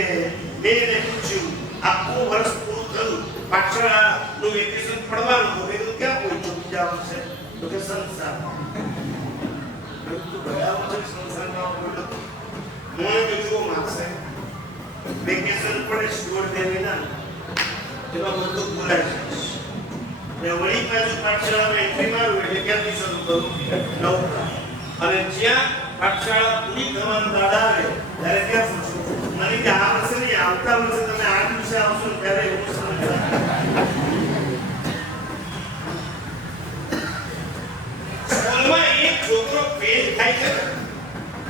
મેં એને પૂછ્યું આખું વર્ષ પૂરું થયું, પાઠશાળાનું વેકેશન પડવાનું તો મેં ક્યાં પહોંચ્યો બીજા વર્ષે? તો કે સંસાર. ગયા વર્ષે સંસારમાં બોલ્યો મને તો જો માગશે વેકેશન પડે 1.5 મહિના એમાં બધું ભૂલાય છે. ને વળી પાછું પાઠશાળામાં એન્ટ્રી મારું એટલે ક્યાંથી શરૂ કરું? 9. અને જ્યાં પાઠશાળા પૂરી થવાના દાડા આવે ત્યારે ક્યાં પૂછું મને કે આ વર્ષે નહીં આવતા વર્ષે તમે આ દિવસે આવશો ત્યારે એવું સમજ. સ્કૂલમાં એક છોકરો ફેલ થાય છે,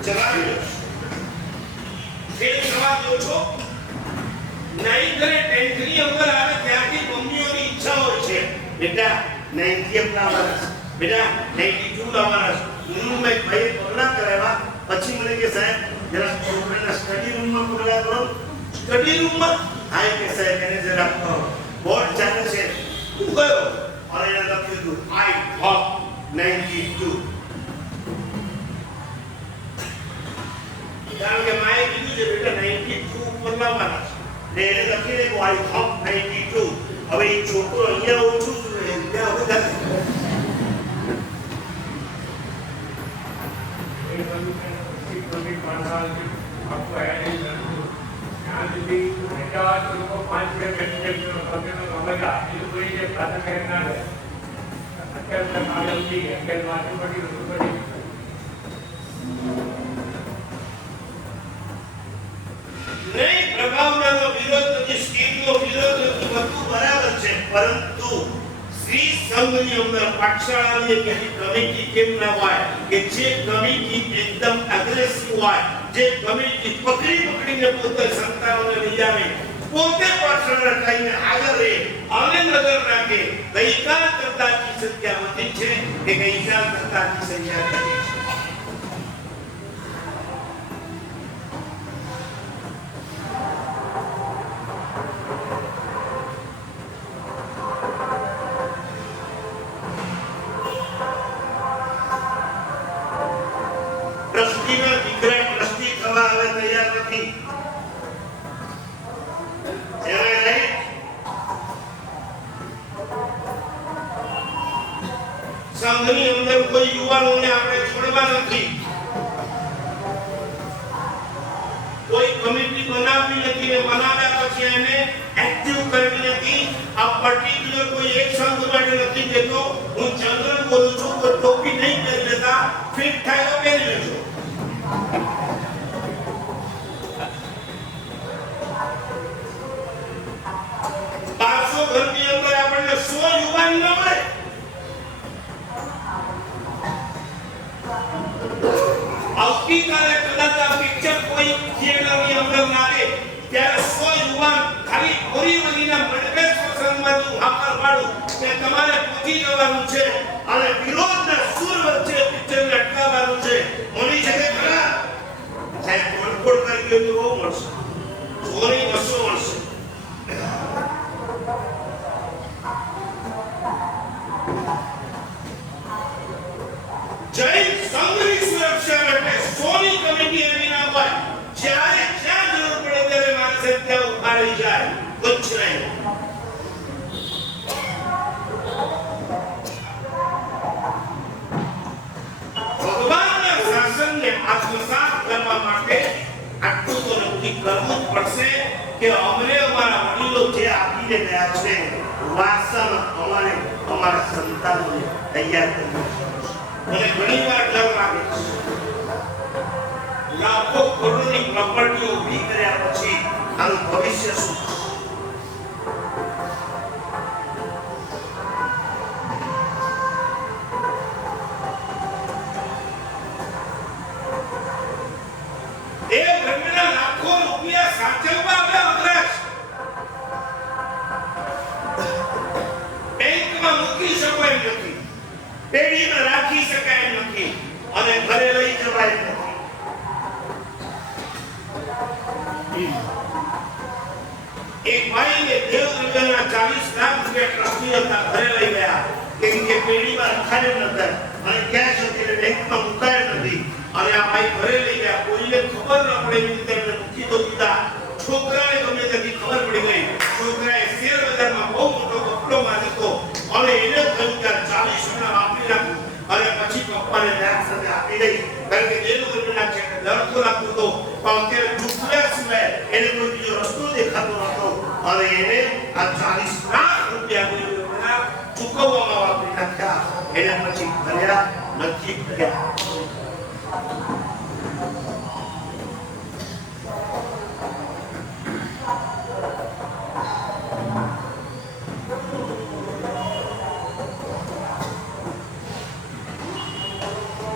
ચલાવી લો ફેલ થવા દો છો. 9th અને 10th ની અંદર આવે ત્યાંથી મમ્મીઓની ઈચ્છા હોય છે બેટા 90 લાવવાના, બેટા 92 લાવવાના. હું મેં ભાઈ પગલા કરાવ્યા પછી મને કે સાહેબ જરા છોકરાના સ્ટડી રૂમમાં પગલા કરો. સ્ટડી રૂમમાં હા કે સાહેબ એને જરા બોર્ડ ચાલે છે. હું ગયો અને એને લખ્યું હતું આઈ હોપ 92. કારણ કે માએ કીધું છે બેટા 92 ઉપર લાવવાના છે. એને લખીને આઈ હોપ 92. હવે એ છોકરો અહીંયા ઓછું જોઈએ ત્યાં વધારે. નહીં પ્રભાવનાનો વિરોધ નથી, સ્કીમનો વિરોધ નથી, બધું બરાબર છે, પરંતુ શ્રી સંઘની અંદર પાઠશાળાની એક એવી કમિટી કેમ ના હોય કે જે કમિટી એકદમ અગ્રેસિવ હોય, જે કમિટી પકડીને પોતે સંતાનોને લઈ આવે, પોતે પાઠશાળા ટાઈમે હાજર રહે અને નજર રાખે. ગઈકાલ કરતાની સંખ્યા વધી છે કે ગઈકાલ કરતાની સંખ્યા ઘટી છે? ટ્રસ્ટીના દીકરા ટ્રસ્ટી થવા હવે તૈયાર નથી. સંઘની અંદર કોઈ યુવાનોને આપણે છોડવા નથી. કોઈ જ્યારે 100 યુવાન ખાલી બોરીવલીના મંડપેશ પ્રસંગમાં હાકર પાડું કે તમારે પહોંચી જવાનું છે અને વિરોધના સુર વચ્ચે પિક્ચરને અટકાવવાનું છે મળી શકે ખરા સાહેબ તોડફોડ કરી ગયો તો બહુ મળશે ચોરી બસો મળશે જૈન સંઘની સુરક્ષા માટે સોની કમિટી એવી ના હોય જ્યારે જ્યાં જરૂર પડે ત્યારે માણસે ત્યાં ઉપાડી જાય કુછ નહીં ભગવાનના શાસનને આત્મસાત કરવા માટે આટલું તો નક્કી કરવું જ પડશે કે અમને અમારા વડીલો જે આપીને ગયા છે વારસામાં અમારે અમારા સંતાનોને તૈયાર કરવું મને ઘણી વાર ડર લાગે છે લાખો કરોડની પ્રોપર્ટીઓ ઊભી કર્યા પછી આનું ભવિષ્ય શું એ ભ્રમણા લાખો રૂપિયા સાચવવા આપણે અઘરા બેંકમાં મૂકી શકો એમ નથી પેઢીમાં રાખી શકાય એમ નથી અને ઘરે લઈ જવાય એમ નથી એક ભાઈને દેવદુર્ગાના 40 લાખ રૂપિયા ટ્રસ્ટી હતા ઘરે લઈ ગયા કેમ કે પેઢીમાં રખાય નતા અને કેશ હતી બેંકમાં મુકાય નથી અને આ ભાઈ ઘરે લઈ ગયા કોઈને ખબર ન પડે એવી રીતે એમને મૂકી તો દીધા છોકરાને ગમે ત્યાંથી ખબર પડી ગઈ છોકરાએ શેર બજારમાં બહુ મોટો કપડો મારીતો અને એને થયું કે 40 લાખ આપી નાખું અને પછી પપ્પાને વ્યાજ સાથે આપી દઈ કારણ કે દેવદુર્ગાના છે ડરતો લાગતો હતો પણ અત્યારે ચૂકવ્યા સિવાય એને કોઈ બીજો રસ્તો દેખાતો નહોતો અને એને આ 40 લાખ રૂપિયા ચૂકવવામાં વાપરી નાખ્યા એને પછી ભર્યા નથી ભર્યા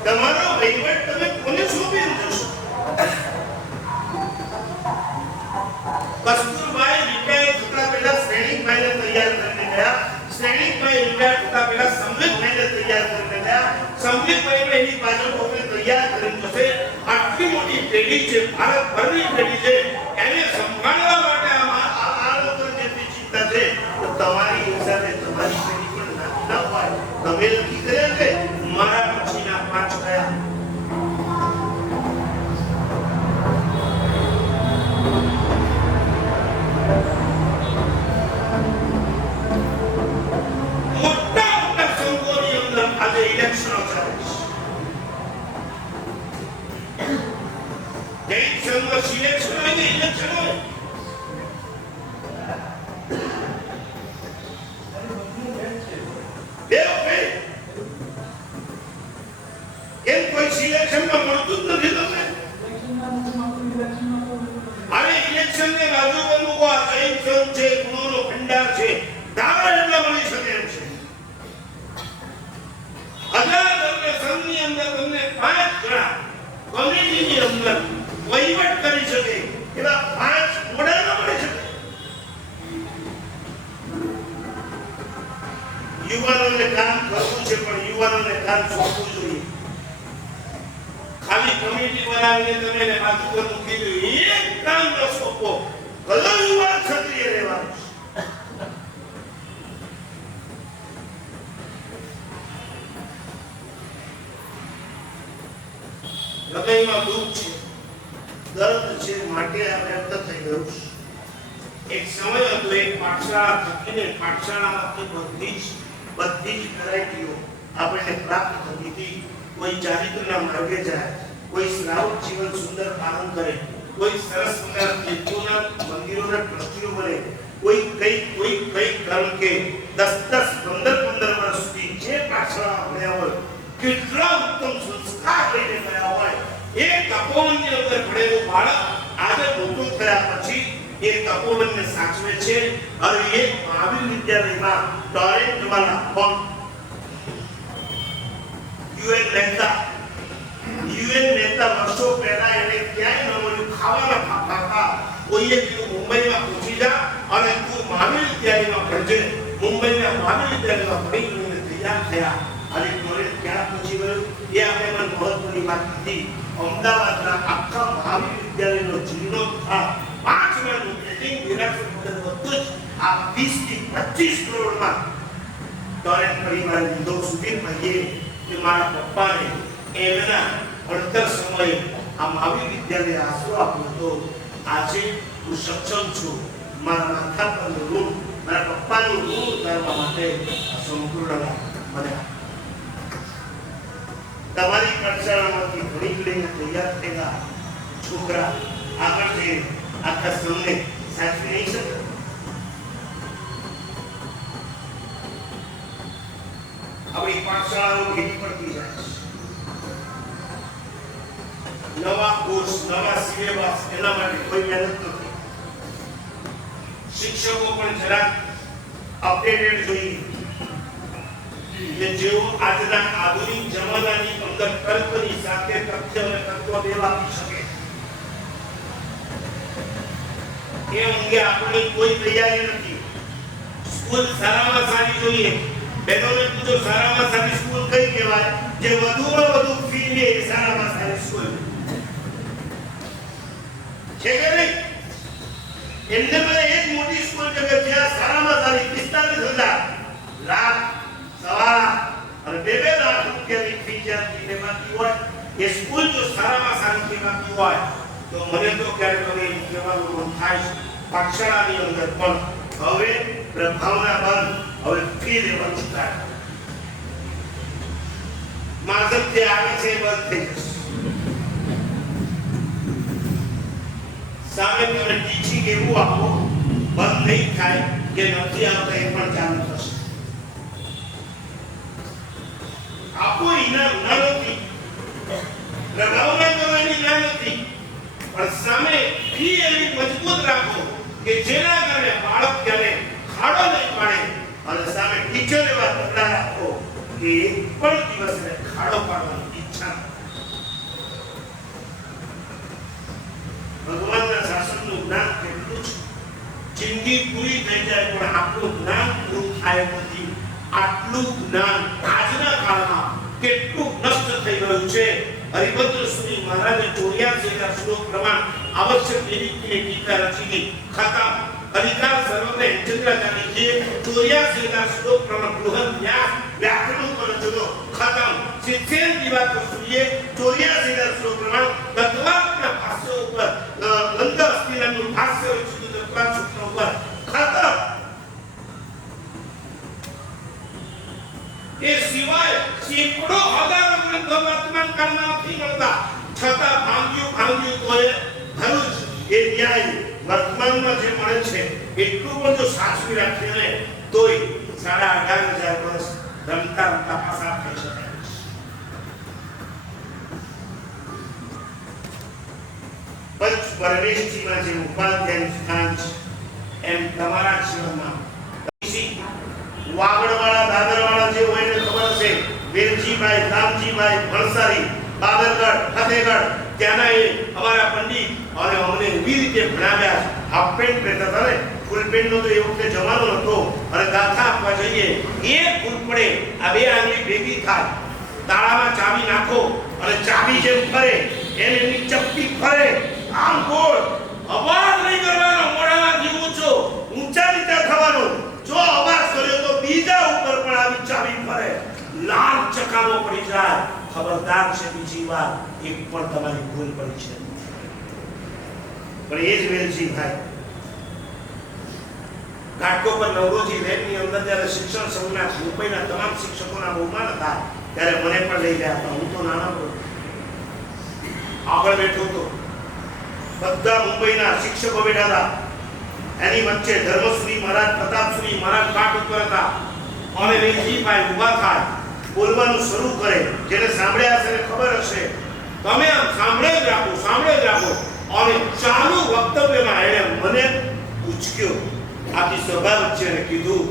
તમારો વહીવટ તમે કોને સોંપી દેશો કસ્તુરબાઈ રિટાયર થતા પહેલા શ્રેણીકભાઈને તૈયાર કરીને ગયા શ્રેણીકભાઈ રિટાયર થતા પહેલા સંવેદભાઈને તૈયાર કરીને ગયા સંવેદભાઈને એની પાછળ કોને તૈયાર કરીને જશે આટલી મોટી પેઢી છે ભારતભરની પેઢી છે એને સંભાળવા માટે આ લોકો જેટલી ચિંતા છે તો તમારી સાથે તમારી પેઢી પણ ના હોય તમે નક્કી કર્યા છે મારા પછીના 5 કયા મોટા સંઘોની અંદર આજે ઇલેક્શનો ચાલે છે જૈન સંઘ સિલેક્શન હોય કે ઇલેક્શન હોય એમ કોઈ સિલેક્શનમાં મળતું જ નથી તમને અરે ઇલેક્શન ને બાજુ બનવું આ જૈન સંઘ છે ગુરુનો ભંડાર છે ધારા એટલા મળી શકે એમ છે 1000 સંઘની અંદર તમને 5 જણા કમિટીની અંદર વહીવટ કરી શકે એવા 5 મોડેલ ન મળી શકે યુવાનોને કામ કરવું છે પણ યુવાનોને કામ સોંપવું જોઈએ ખાલી કમિટી બનાવીને તમે એને બાજુ પર મૂકી દો એક કામ ન સોંપો કલો યુવાન ક્ષત્રિય રહેવાનું હૃદયમાં દુઃખ છે દર્દ છે માટે આ વ્યક્ત થઈ ગયું એક સમય હતો એક પાઠશાળા થકીને પાઠશાળામાંથી બધી જ વેરાયટીઓ આપણને પ્રાપ્ત થતી હતી કોઈ ચારિત્રના માર્ગે જાય કોઈ શ્રાવક જીવન સુંદર પાલન કરે કોઈ સરસ મજાના તીર્થોના મંદિરોના ટ્રસ્ટીઓ બને કોઈ કઈ કર્મ કે 10 15 વર્ષ સુધી જે પાઠશાળા ભણ્યા હોય કેટલા ઉત્તમ સંસ્કાર લઈને ગયા હોય એ તપોવનની અંદર ભણેલું બાળક આજે મોટું થયા પછી એ તપોવનને સાચવે છે અને એ મહાવીર વિદ્યાલયમાં ટોરેન્ટમાં પણ યુએન નેતા વર્ષો પહેલા એને ક્યાંય ન મળ્યું ખાવાના ફાફા કોઈએ કીધું મુંબઈમાં પહોંચી જા અને તું મહાવીર વિદ્યાલયમાં ભણજે. મુંબઈના મહાવીર વિદ્યાલયમાં ભણીને તૈયાર થયા. અને કોલેજ ક્યાં પહોંચી ગયો એ આપણે મને મહત્વની વાત હતી. અમદાવાદના આખા મહાવીર વિદ્યાલયનો જીર્ણોદ્ધાર 5 માળનું બિલ્ડિંગ વિરાસત બધું જ આ 20 થી 25 કરોડમાં દરેક પરિવાર લીધો. સુધી કહીએ કે મારા પપ્પાને એમના ભણતર સમયે આ મહાવીર વિદ્યાલય આશરો આપ્યો હતો. આજે હું સક્ષમ છું મારા માથા પરનું ઋણ, મારા પપ્પાનું ઋણ ઉતારવા માટે સંપૂર્ણ મને તમારી પાઠશાળામાંથી ભણી લઈને તૈયાર થયેલા છોકરા આગળ જઈને આખા સૌને સાચવી નહીં શકે. આપણી પાઠશાળાઓ ઘેરી પડતી જાય છે. નવા કોર્સ, નવા સિલેબસ, એના માટે કોઈ મહેનત નથી. શિક્ષકો પણ જરાક અપડેટેડ જોઈએ કે જેઓ આજના આધુનિક જમાનાની અંદર કલ્પની સાથે તથ્ય અને તત્વ દેવા આપી શકે. એ અંગે આપણી કોઈ તૈયારી નથી. સ્કૂલ સારામાં સારી જોઈએ. બહેનોને પૂછો સારામાં સારી સ્કૂલ કઈ કહેવાય? જે વધુમાં વધુ ફી લે એ સારામાં સારી સ્કૂલ છે કે નહીં? એમને મને એક મોટી સ્કૂલ છે કે જ્યાં સારામાં સારી 45,000 લાખ સવા અને 2 લાખ રૂપિયાની ફી જ્યાંથી લેવાતી હોય એ સ્કૂલ જો સારામાં સારી કહેવાતી હોય તો મને તો ક્યારેક મને એમ કહેવાનું મન થાય છે પાઠશાળાની અંદર પણ હવે પ્રભાવના બંધ, હવે ફી લેવાનું સ્ટાર્ટ. માધવ જે આવે છે બંધ થઈ જશે. સામે તમે ટીચિંગ એવું આપો બંધ નહીં થાય કે નથી આવતા એ પણ ચાલુ થશે. આપો ઇનામ ના નથી, લગાવના કરવાની ના નથી, પણ સામે ફી એવી મજબૂત રાખો કે જેના કારણે બાળક ક્યારે ખાડો નહીં પાડે. અને સામે ટીચર એવા પગલા રાખો કે એક પણ દિવસ એને ખાડો પાડવાની ઈચ્છા. ભગવાનના શાસનનું જ્ઞાન કેટલું છે. જિંદગી પૂરી થઈ જાય પણ આપણું જ્ઞાન પૂરું થાય નથી. આટલું જ્ઞાન આજના કાળમાં કેટલું નષ્ટ થઈ ગયું છે. હરિભદ્ર સુરી મહારાજે 84,000 શ્લોક પ્રમાણ આવશ્યક એવી ગીતા રચી ખતમ. અધિકાર સર્વને ચંદ્રાચાર્યજીએ 84,000 શ્લોક પ્રમાણ બૃહદ વ્યાસ વ્યાકરણ પર રચનો ખતમ. 70 દિવાકર સુરીએ 84,000 શ્લોક પ્રમાણ તત્વાત્મક ભાષ્ય ઉપર ગંધ અસ્તિનાનું ભાષ્ય રચ્યું તત્વાત્મક સૂત્ર ઉપર ખતમ. એ સિવાય સેંકડો હજારો ગ્રંથો વર્તમાન કાળમાં નથી મળતા. છતાં ભાંગ્યું તો એ ભરૂચ એ ન્યાય વર્તમાનમાં જે મળે છે એટલું પણ જો સાચવી રાખીએ ને તોય 18,500 વર્ષ રમતા રમતા પસાર થઈ શકે. પંચ પરમેશજીમાં જે ઉપાધ્યાયનું સ્થાન છે એમ તમારા જીવનમાં વાગડવાળા દાદરવાળા જે હોય ને ખબર હશે, વેલજીભાઈ, રામજીભાઈ, ભણસારી, બાબરગઢ, ફતેહગઢ, ત્યાંના એ અમારા પંડિત અને અમને એવી રીતે ભણાવ્યા. હાફ પેન્ટ પહેરતા હતા ને, ફૂલ પેન્ટનો તો એ વખતે જમાનો હતો. અને ગાથા આપવા જઈએ, એક ફૂલ પડે, આ 2 આંગળી ભેગી થાય, તાળામાં ચાવી નાખો અને ચાવી જેમ ફરે એમ એની ચપટી ફરે, આમ ગોળ. અવાજ નહીં કરવાનો, મોઢામાંથી ઊંચો, ઊંચા નીચા થવાનું. જો અવાજ કર્યો તો બીજા ઉપર પણ આવી ચાવી ફરે, લાલ ચકામો પડી જાય. ખબરદાર છે, બીજી વાર એક પણ તમારી ભૂલ પડી છે. પણ એ જ વેલજી ભાઈ ઘાટકોપર નવરોજી લેબની અંદર જ્યારે શિક્ષણ સંઘના મુંબઈના તમામ શિક્ષકોના બહુમાન હતા ત્યારે મને પણ લઈ ગયા હતા. હું તો નાનો આગળ બેઠો હતો, બધા મુંબઈના શિક્ષકો બેઠા હતા. એની વચ્ચે ધર્મશ્રી મહારાજ, પ્રતાપશ્રી મહારાજ પાઠ ઉપર હતા. અને વેલજીભાઈ ઊભા થાય, બોલવાનું શરૂ કરે. જેને સાંભળ્યા હશે ખબર હશે, તમે આમ સાંભળે જ રાખો. અને ચાલુ વક્તવ્યમાં એણે મને પૂછ્યો, આખી સભા વચ્ચે કીધું,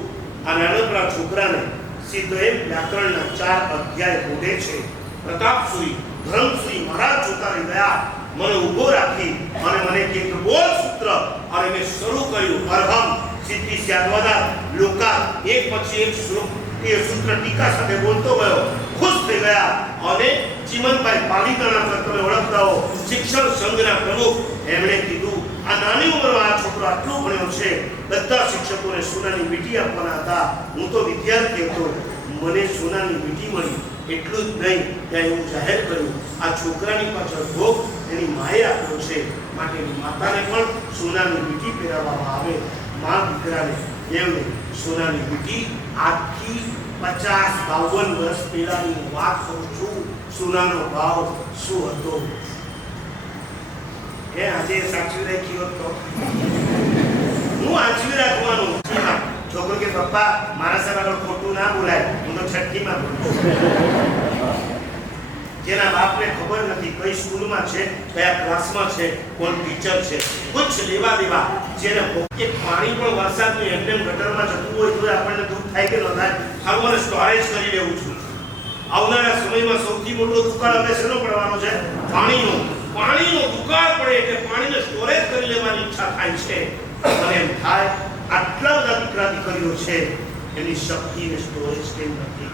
આ નાનકડા છોકરાને સીધો એમ વ્યાકરણના 4 અધ્યાય બોલે છે. પ્રતાપશ્રી, ધર્મશ્રી મહારાજ જોતા રહી ગયા. મને ઊભો રાખી અને મને એક બોલ સૂત્ર અને મેં શરૂ કર્યું અર્હમ સિદ્ધિ સ્યાદવાદા લોકા એક પછી એક શ્લોક એ સૂત્ર ટીકા સાથે બોલતો ગયો. ખુશ થઈ ગયા અને ચીમનભાઈ પાલિતાણા તમે ઓળખતા હો શિક્ષણ સંઘના પ્રમુખ એમણે કીધું આ નાની ઉંમરમાં આ છોકરો આટલું ભણ્યો છે બધા શિક્ષકોને સોનાની વીંટી આપવાના હતા હું તો વિદ્યાર્થી હતો મને સોનાની વીંટી મળી એટલું જ નહીં ત્યાં એવું જાહેર કર્યું આ છોકરાની પાછળ ભોગ એની માએ આપ્યો છે માટે એની માતાને પણ સોનાની વીંટી પહેરાવવામાં આવે. મા દીકરાને એમને સોનાની વીંટી આજથી 50-52 વર્ષ પહેલાની વાત કરું છું. સોનાનો ભાવ શું હતો એ આજે સાચવી રાખી હોત તો હું આંચવી રાખવાનું. છોકરો કે પપ્પા મારા સામે ખોટું ના બોલાય હું તો છઠ્ઠીમાં ભણું. જેના બાપને ખબર નથી કઈ સ્કૂલમાં છે કયા ક્લાસમાં છે કોણ ટીચર છે કુછ લેવા દેવા જેને એક પાણી પણ વરસાદનું એમને ગટરમાં જતું હોય તો આપણને દુઃખ થાય કે ન થાય. હાલ મને સ્ટોરેજ કરી લેવું છું. આવનારા સમયમાં સૌથી મોટો દુકાળ હવે શેનો પડવાનો છે? પાણીનો દુકાળ પડે એટલે પાણીને સ્ટોરેજ કરી લેવાની ઈચ્છા થાય છે અને એમ થાય આટલા બધા દીકરા દીકરીઓ છે એની શક્તિને સ્ટોરેજ કેમ નથી?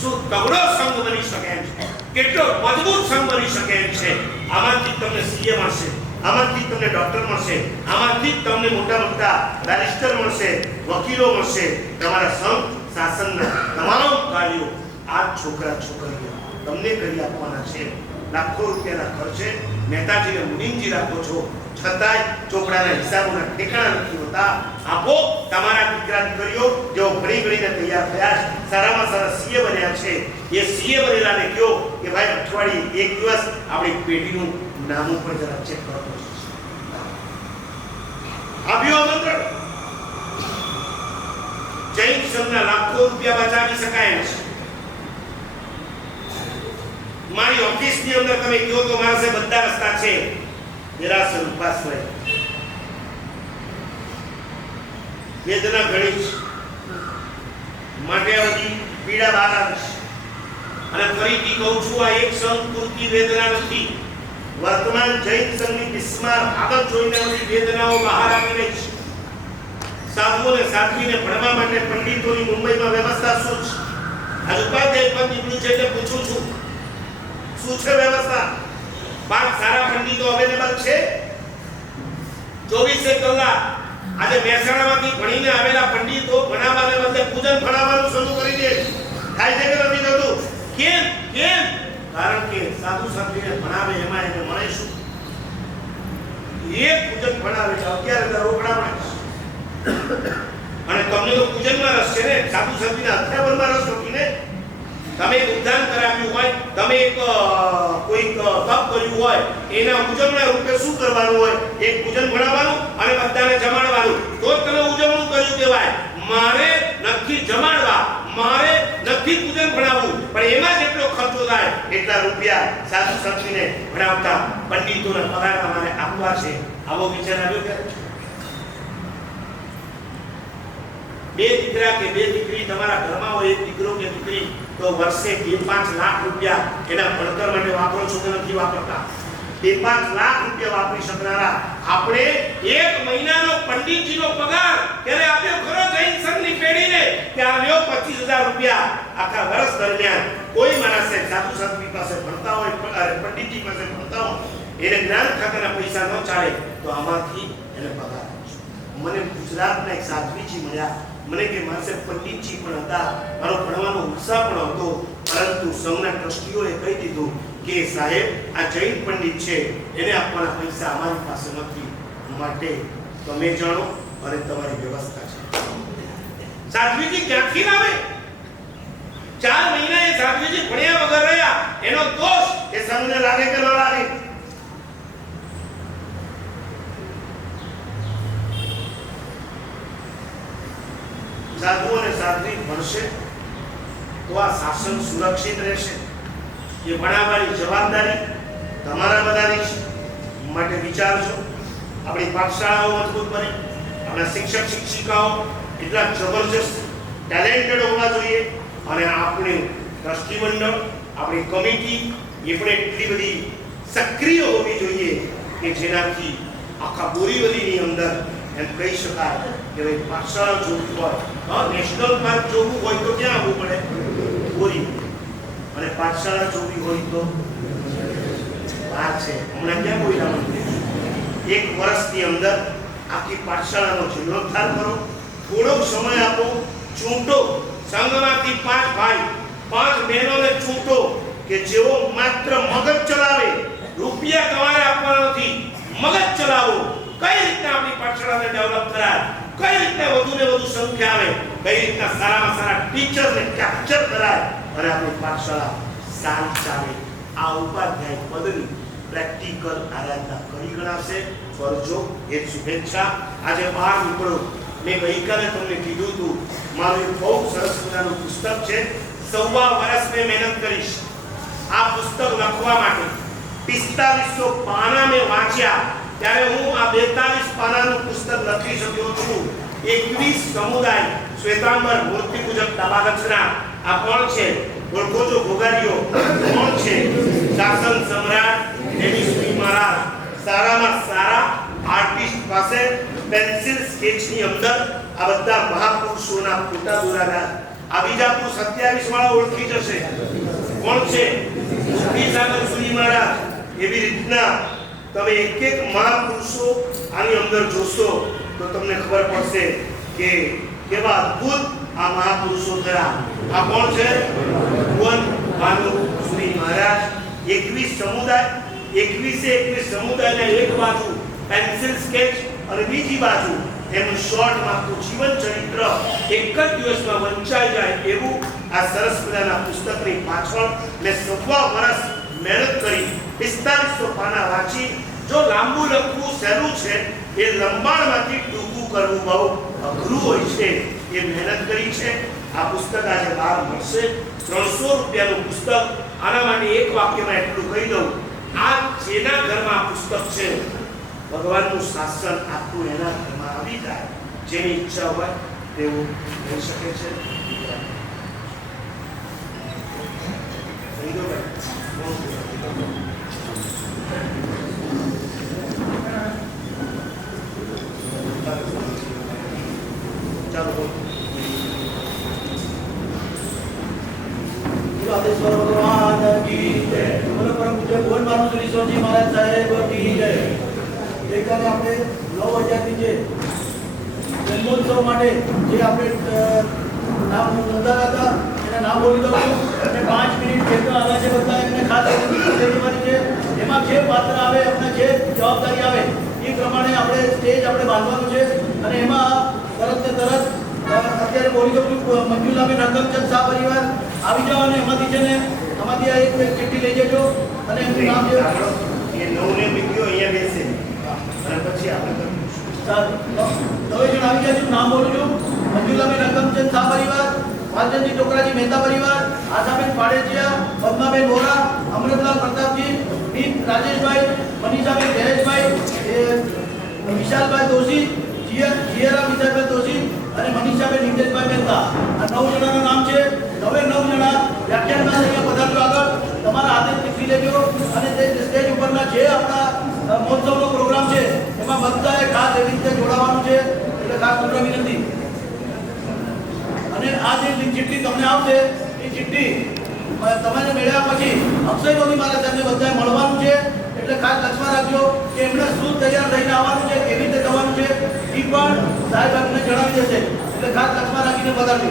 શું તગડો સંઘ બની શકે એમ છે? કેટલો મજબૂત સંઘ બની શકે એમ છે? આમાંથી તમને સીએ મળશે, આમાંથી તમને ડોક્ટર મળશે, આમાંથી તમને મોટા મોટા બેરિસ્ટર મળશે, વકીલો મળશે. તમારા સંઘ શાસનના તમામ કાર્યો આ છોકરા છોકરીઓ તમને કરી આપવાના છે. લાખો રૂપિયાના ખર્ચે નેતાજીને મુનિમજી રાખો છો છતાંય ચોપડાના હિસાબોના ઠેકાણા નથી હોતા. આપો તમારા દીકરા દીકરીઓ જેઓ ભણી ગણીને તૈયાર થયા છે સારામાં સારા સીએ બન્યા છે એ સીએ બનેલાને કહો કે ભાઈ અઠવાડિયે એક દિવસ આપણી પેઢીનું નામું પણ જરા ચેક કરતો આપ્યો આમંત્રણ. જૈન સંઘના લાખો રૂપિયા બચાવી શકાય છે. મારી ઓફિસની અંદર તમે કહો તો મારા પાસે બધા રસ્તા છે. નિરાશર ઉપાસના વેદના ઘણી છે માટે બધી પીડા બહાર આવે છે. અને ફરીથી કહું છું આ એક સંઘ પૂરતી વેદના નથી. વર્તમાન જૈન સંઘની બિસ્માર આગળ જોઈને બધી વેદનાઓ બહાર આવી રહી છે. સાધુઓને સાધવીને ભણવા માટે પંડિતોની મુંબઈમાં વ્યવસ્થા શું છે? આ ઉપાધ્યાય પદ નીકળ્યું છે એટલે પૂછું છું શું છે વ્યવસ્થા? 5 સારા પંડિતો અવેલેબલ છે? 24 કલાક આજે મહેસાણામાંથી ભણીને આવેલા પંડિતો ભણાવવાને બદલે પૂજન ભણાવવાનું શરૂ કરી દે. થાય છે કે નથી થતું? કેમ? કારણ કે સાધુ સાધ્વીને ભણાવે એમાં એને મળે શું? એક પૂજન ભણાવે તો 11,000 રોકડા મળે. અને તમને તો પૂજનમાં રસ છે ને, સાધુ સાધ્વીના અધ્યાપનમાં રસ નથી ને. તમે ઉદ્ધાન કરાવ્યું હોય, તમે એક કોઈક તપ કર્યું હોય, એના ઉજવણા રૂપે શું કરવાનું હોય? એક પૂજન ભણાવવાનું અને બધાને જમાડવાનું. તો જ તમે ઉજવણું કર્યું કહેવાય. મારે નથી જમાડવા, મારે નથી પૂજન ભણાવવું, પણ એમાં જેટલો ખર્ચો થાય એટલા રૂપિયા સાધુ સંતને ભણાવતા પંડિતોના પગાર મારે આપવા છે. આવો વિચાર આવ્યો ક્યારે? બે દીકરા કે બે દીકરી તમારા ઘરમાં હોય, એક દીકરો કે દીકરી, તો વર્ષે 2-5 લાખ રૂપિયા એના ભણતર માટે વાપરો છો કે નથી વાપરતા? 2-5 લાખ રૂપિયા વાપરી શકનારા આપણે એક મહિનાનો પંડિતજીનો પગાર ત્યારે આપ્યો ખરો જૈન સંઘની પેઢીને કે આવ્યો 25,000 રૂપિયા આખા વર્ષ દરમિયાન. કોઈ માણસ સાધુ સંતની પાસે ભણતા હોય, પંડિતજી પાસે ભણતા હોય, એને જ્ઞાન ખાતાના પૈસા ન ચાલે તો આમાંથી એને પગાર. મને ગુજરાતના એક સાધ્વીજી મળ્યા. મને કે માસે પંડિતજી પણ હતા, મારો ભણવાનો ઉત્સાહ પણ હતો, પરંતુ સંઘના ટ્રસ્ટીઓએ કહી દીધું કે સાહેબ આ જૈન પંડિત છે એને આપવાના પૈસા અમારી પાસે નથી, માટે તમે જાણો અને તમારી વ્યવસ્થા છે. સાધ્વીજી ક્યાંથી લાવે? 4 મહિના એ સાધ્વીજી ભણ્યા વગર રહ્યા. એનો દોષ એ સંઘને લાગે કે ન લાગે? સાધુ અને સાધ્વી ભણશે તો આ શાસન સુરક્ષિત રહેશે. એ ભણાવવાની જવાબદારી તમારા બધાની છે. માટે વિચારજો, આપણી પાઠશાળાઓ મજબૂત બને, આપણા શિક્ષક શિક્ષિકાઓ એટલા જબરજસ્ત ટેલેન્ટેડ હોવા જોઈએ અને આપણું ટ્રસ્ટી મંડળ, આપણી કમિટી એ પણ એટલી બધી સક્રિય હોવી જોઈએ કે જેનાથી આખા બોરીવલીની અંદર એમ કહી શકાય કે ભાઈ પાઠશાળા જોવું હોય, નેશનલ પાર્ક જોવું હોય તો ક્યાં આવવું પડે? બોરીવલી. અને પાઠશાળા જોવી હોય તો બહાર છે. હમણાં ક્યાં બોલ્યા મંદિર? 1 વર્ષની અંદર આખી પાઠશાળાનો જીર્ણોદ્ધાર કરો, થોડોક સમય આપો, ચૂંટો. સંઘમાંથી 5 ભાઈ 5 બહેનોને ચૂંટો કે જેઓ માત્ર મગજ ચલાવે, રૂપિયા તમારે આપવાના નથી, મગજ ચલાવો. કઈ રીતના આપણી પાઠશાળાને ડેવલપ કરાય, કઈ રીતે વધુ ને વધુ સંખ્યા આવે, કઈ રીતના સારામાં સારા ટીચરને કેપ્ચર કરાય અને આપણી પાઠશાળા સારી ચાલે. આ ઉપાધ્યાય પદની પ્રેક્ટિકલ આરાધના કરી ગણાશે. કરજો એ શુભેચ્છા. આજે બહાર નીકળો. મેં ગઈકાલે તમને કીધું હતું મારું એક બહુ સરસ મજાનું પુસ્તક છે. 1.25 વર્ષ મેં મહેનત કરીશ આ પુસ્તક લખવા માટે. 4500 પાના મેં વાંચ્યા ત્યારે હું આ 42 પાનાનું પુસ્તક લખી શક્યો છું. 21 સમુદાય શ્વેતાંબર મૂર્તિ પૂજક તાબાગચના આ કોણ છે? ઓળખો છો? ભોગારીઓ કોણ છે? શાસન સમ્રાટ એનીસી મહારાજ. સારામાં સારા આર્ટિસ્ટ પાસે પેન્સિલ સ્કેચની અંદર આ બધા મહાપુરુષોના ફોટા દોરાયા. આ બીજાપુર 27 વાળા ઓળખી જશે કોણ છે? સાગર સુરી મહારાજ. એવી રીતના તમે એક એક મહાપુરુષો આની અંદર જોશો તો તમને ખબર પડશે કે કેવા અદ્ભુત આ મહાપુરુષો થયા. આ કોણ છે? ભુવન ભાનુ સુરી મહારાજ. 21 સમુદાય, 21 સમુદાયના એક બાજુ પેન્સિલ સ્કેચ અને બીજી બાજુ એનું શોર્ટમાં જીવન ચરિત્ર એક જ દિવસમાં વંચાઈ જાય એવું આ સરસ મજાના પુસ્તકની પાછળ મેં 1.25 વર્ષ મહેનત કરી 4500 પાના વાંચી. જો લાંબુ લખવું સહેલું છે, એ લંબાણમાંથી ટૂંકું કરવું બહુ અઘરું હોય છે. એ મહેનત કરી છે. આ પુસ્તક આજે બહાર મળશે. 300 રૂપિયાનું પુસ્તક. આના માટે એક વાક્યમાં એટલું કહી દઉં, આ જેના ઘરમાં આ પુસ્તક છે ભગવાનનું શાસન આખું એના ઘરમાં આવી જાય. જેની ઈચ્છા હોય તેવું થઈ શકે છે. રાધેશ્વર ભગવાન કી જય. બોલો પરમ પૂજ્ય ભુવન ભાનુ સુરી સ્વામી મહારાજ સાહેબ કી જય. ગઈકાલે આપણે 9000 જે જન્મોત્સવ માટે જે આપણે નામ નોંધાવ્યા હતા એના નામ બોલી દઉં છું અને 5 મિનિટ જેટલા આવ્યા છે બધા એમને ખાસ દેવાની છે. એમાં જે પાત્ર આવે એમને જે જવાબદારી આવે એ પ્રમાણે આપણે સ્ટેજ આપણે બાંધવાનું છે. અને એમાં તરત ને તરત અત્યારે બોલી દઉં છું મંજુલાબેન રકમચંદ શાહ પરિવાર આવી જાઓ અને એમાંથી છે ને આમાંથી આ એક ચિઠ્ઠી લઈ જજો અને એમનું નામ જે એ નવને વિડિયો અહીંયા બેસે અને પછી આપણે નવે જણ આવી ગયા છું. નામ બોલું છું. મંજુલાબેન રકમચંદ શાહ પરિવાર, વાલચંદજી ટોકરાજી મહેતા પરિવાર, આશાબેન પાડેચિયા, પદ્માબેન વોરા, અમૃતલાલ પ્રતાપજી, પી રાજેશભાઈ, મનીષાબેન જયેશભાઈ, વિશાલભાઈ દોશી, જીયારામ વિશાલભાઈ દોશી અને મનીષાબેન હિતેશભાઈ મહેતા. આ 9 જણાના નામ છે. 9 જણા વ્યાખ્યાનમાં અહીંયા પધારજો. આગળ તમારા હાથે ટીપી લેજો અને તે સ્ટેજ ઉપરના જે આપણા મહોત્સવનો પ્રોગ્રામ છે એમાં બધાએ ખાસ એવી રીતે જોડાવાનું છે. એટલે ખાસ નમ્ર વિનંતી. અને આ જે ચિઠ્ઠી તમને આવશે એ ચિઠ્ઠી તમારે મેળવ્યા પછી અક્ષય મોદી મહારાજ સાહેબને બધાએ મળવાનું છે. એટલે ખાસ લક્ષમાં રાખજો કે એમણે શું તૈયાર થઈને આવવાનું છે, કેવી રીતે થવાનું છે એ પણ સાહેબ આપને જણાવી દેશે. એટલે ખાસ લક્ષમાં રાખીને પધારજો.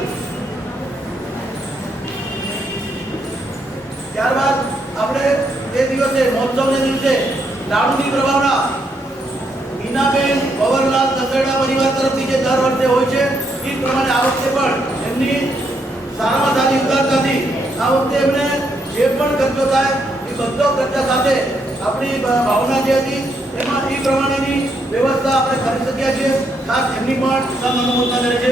ત્યારબાદ આપણે તે દિવસે મહોત્સવને દિવસે લાડુની પ્રભાવના મીનાબેન ભવરલાલ દસેડા પરિવાર તરફથી જે દર વર્ષે હોય છે એ પ્રમાણે આ વખતે પણ એમની સારામાં સારી ઉદારતાથી આ વખતે એમને જે પણ ખર્ચો થાય એ બધો ખર્ચા સાથે આપણી ભાવના જે હતી એમાં એ પ્રમાણેની વ્યવસ્થા આપણે કરી શક્યા છીએ. ખાસ એમની પણ અનુમોદના કરે છે.